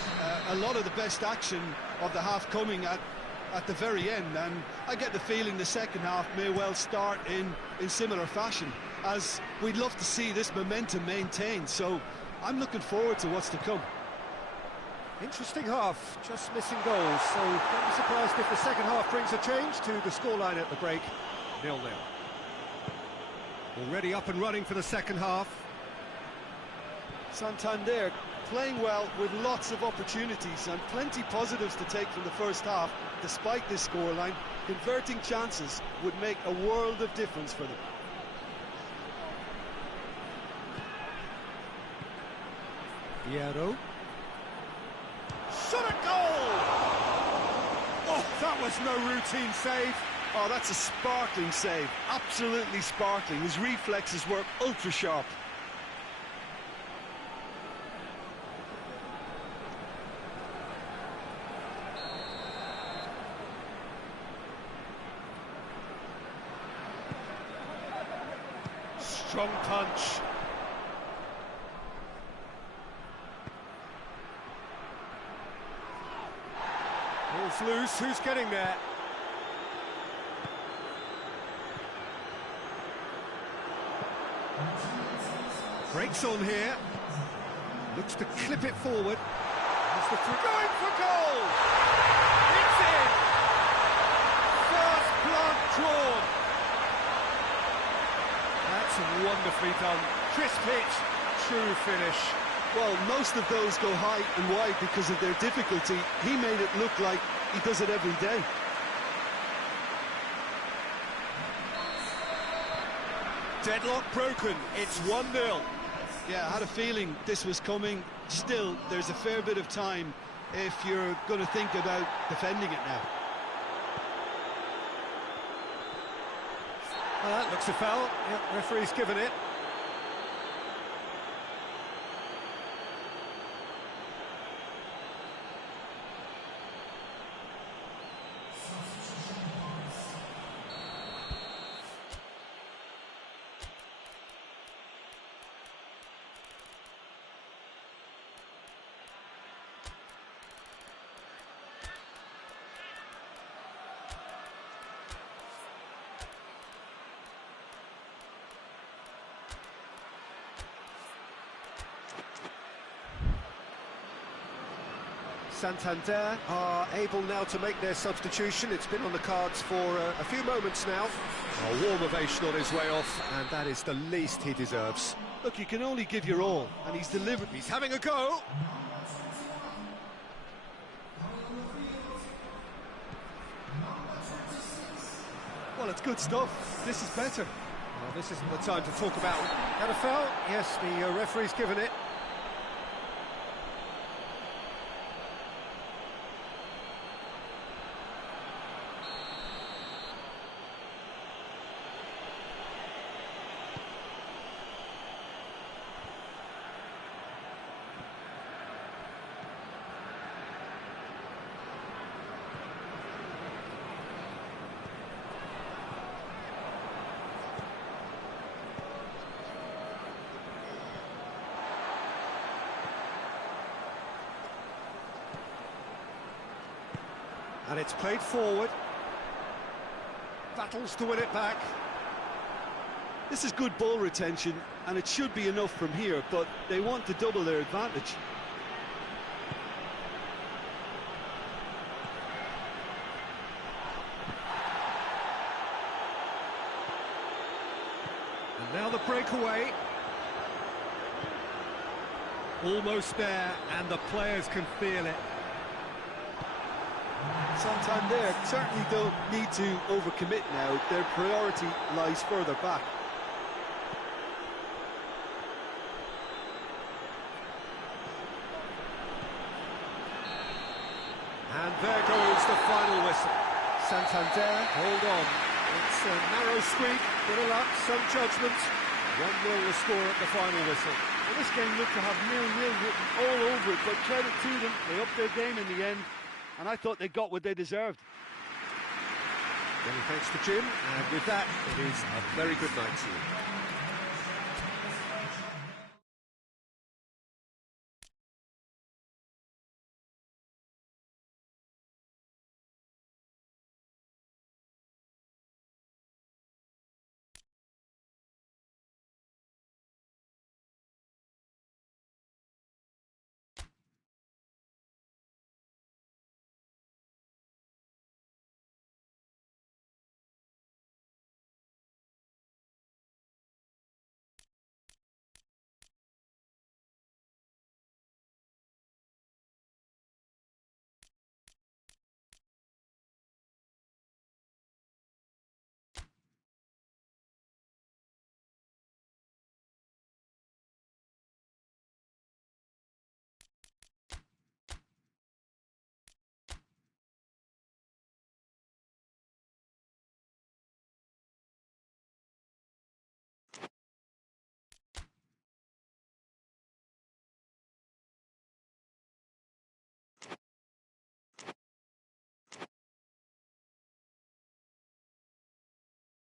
A lot of the best action of the half coming at the very end, and I get the feeling the second half may well start in similar fashion. as we'd love to see this momentum maintained, so I'm looking forward to what's to come. Interesting half, just missing goals, so don't be surprised if the second half brings a change to the scoreline at the break. 0-0. Already up and running for the second half. Santander playing well with lots of opportunities and plenty positives to take from the first half. Despite this scoreline, converting chances would make a world of difference for them. Hierro. Shot a goal! Oh, that was no routine save. Oh, that's a sparkling save. Absolutely sparkling. His reflexes work ultra sharp. Strong punch. Ball's loose, who's getting there? Breaks on here. Looks to clip it forward. Going for goal! It's in! First blood drawn. That's wonderfully done. Crisp hit, true finish. Well, most of those go high and wide because of their difficulty. He made it look like he does it every day. Deadlock broken, it's 1-0. Yeah, I had a feeling this was coming. Still, there's a fair bit of time if you're going to think about defending it now. Well, that looks a foul. Yep, referee's given it. Santander are able now to make their substitution. It's been on the cards for a few moments now. A warm ovation on his way off, and that is the least he deserves. Look, you can only give your all, and he's delivered. He's having a go. Well, it's good stuff. This is better. Well, this isn't the time to talk about that. A foul? Yes, the referee's given it. And it's played forward. Battles to win it back. This is good ball retention, and it should be enough from here, but they want to double their advantage. And now the breakaway. Almost there, and the players can feel it. Santander certainly don't need to overcommit now. Their priority lies further back. And there goes the final whistle. Santander, hold on. It's a narrow squeak, bit of luck, some judgment. 1-0 the score at the final whistle. Well, this game looked to have 0-0 written all over it, but credit to them, they upped their game in the end, and I thought they got what they deserved. Many thanks to Jim, and with that, it is a very good night to you.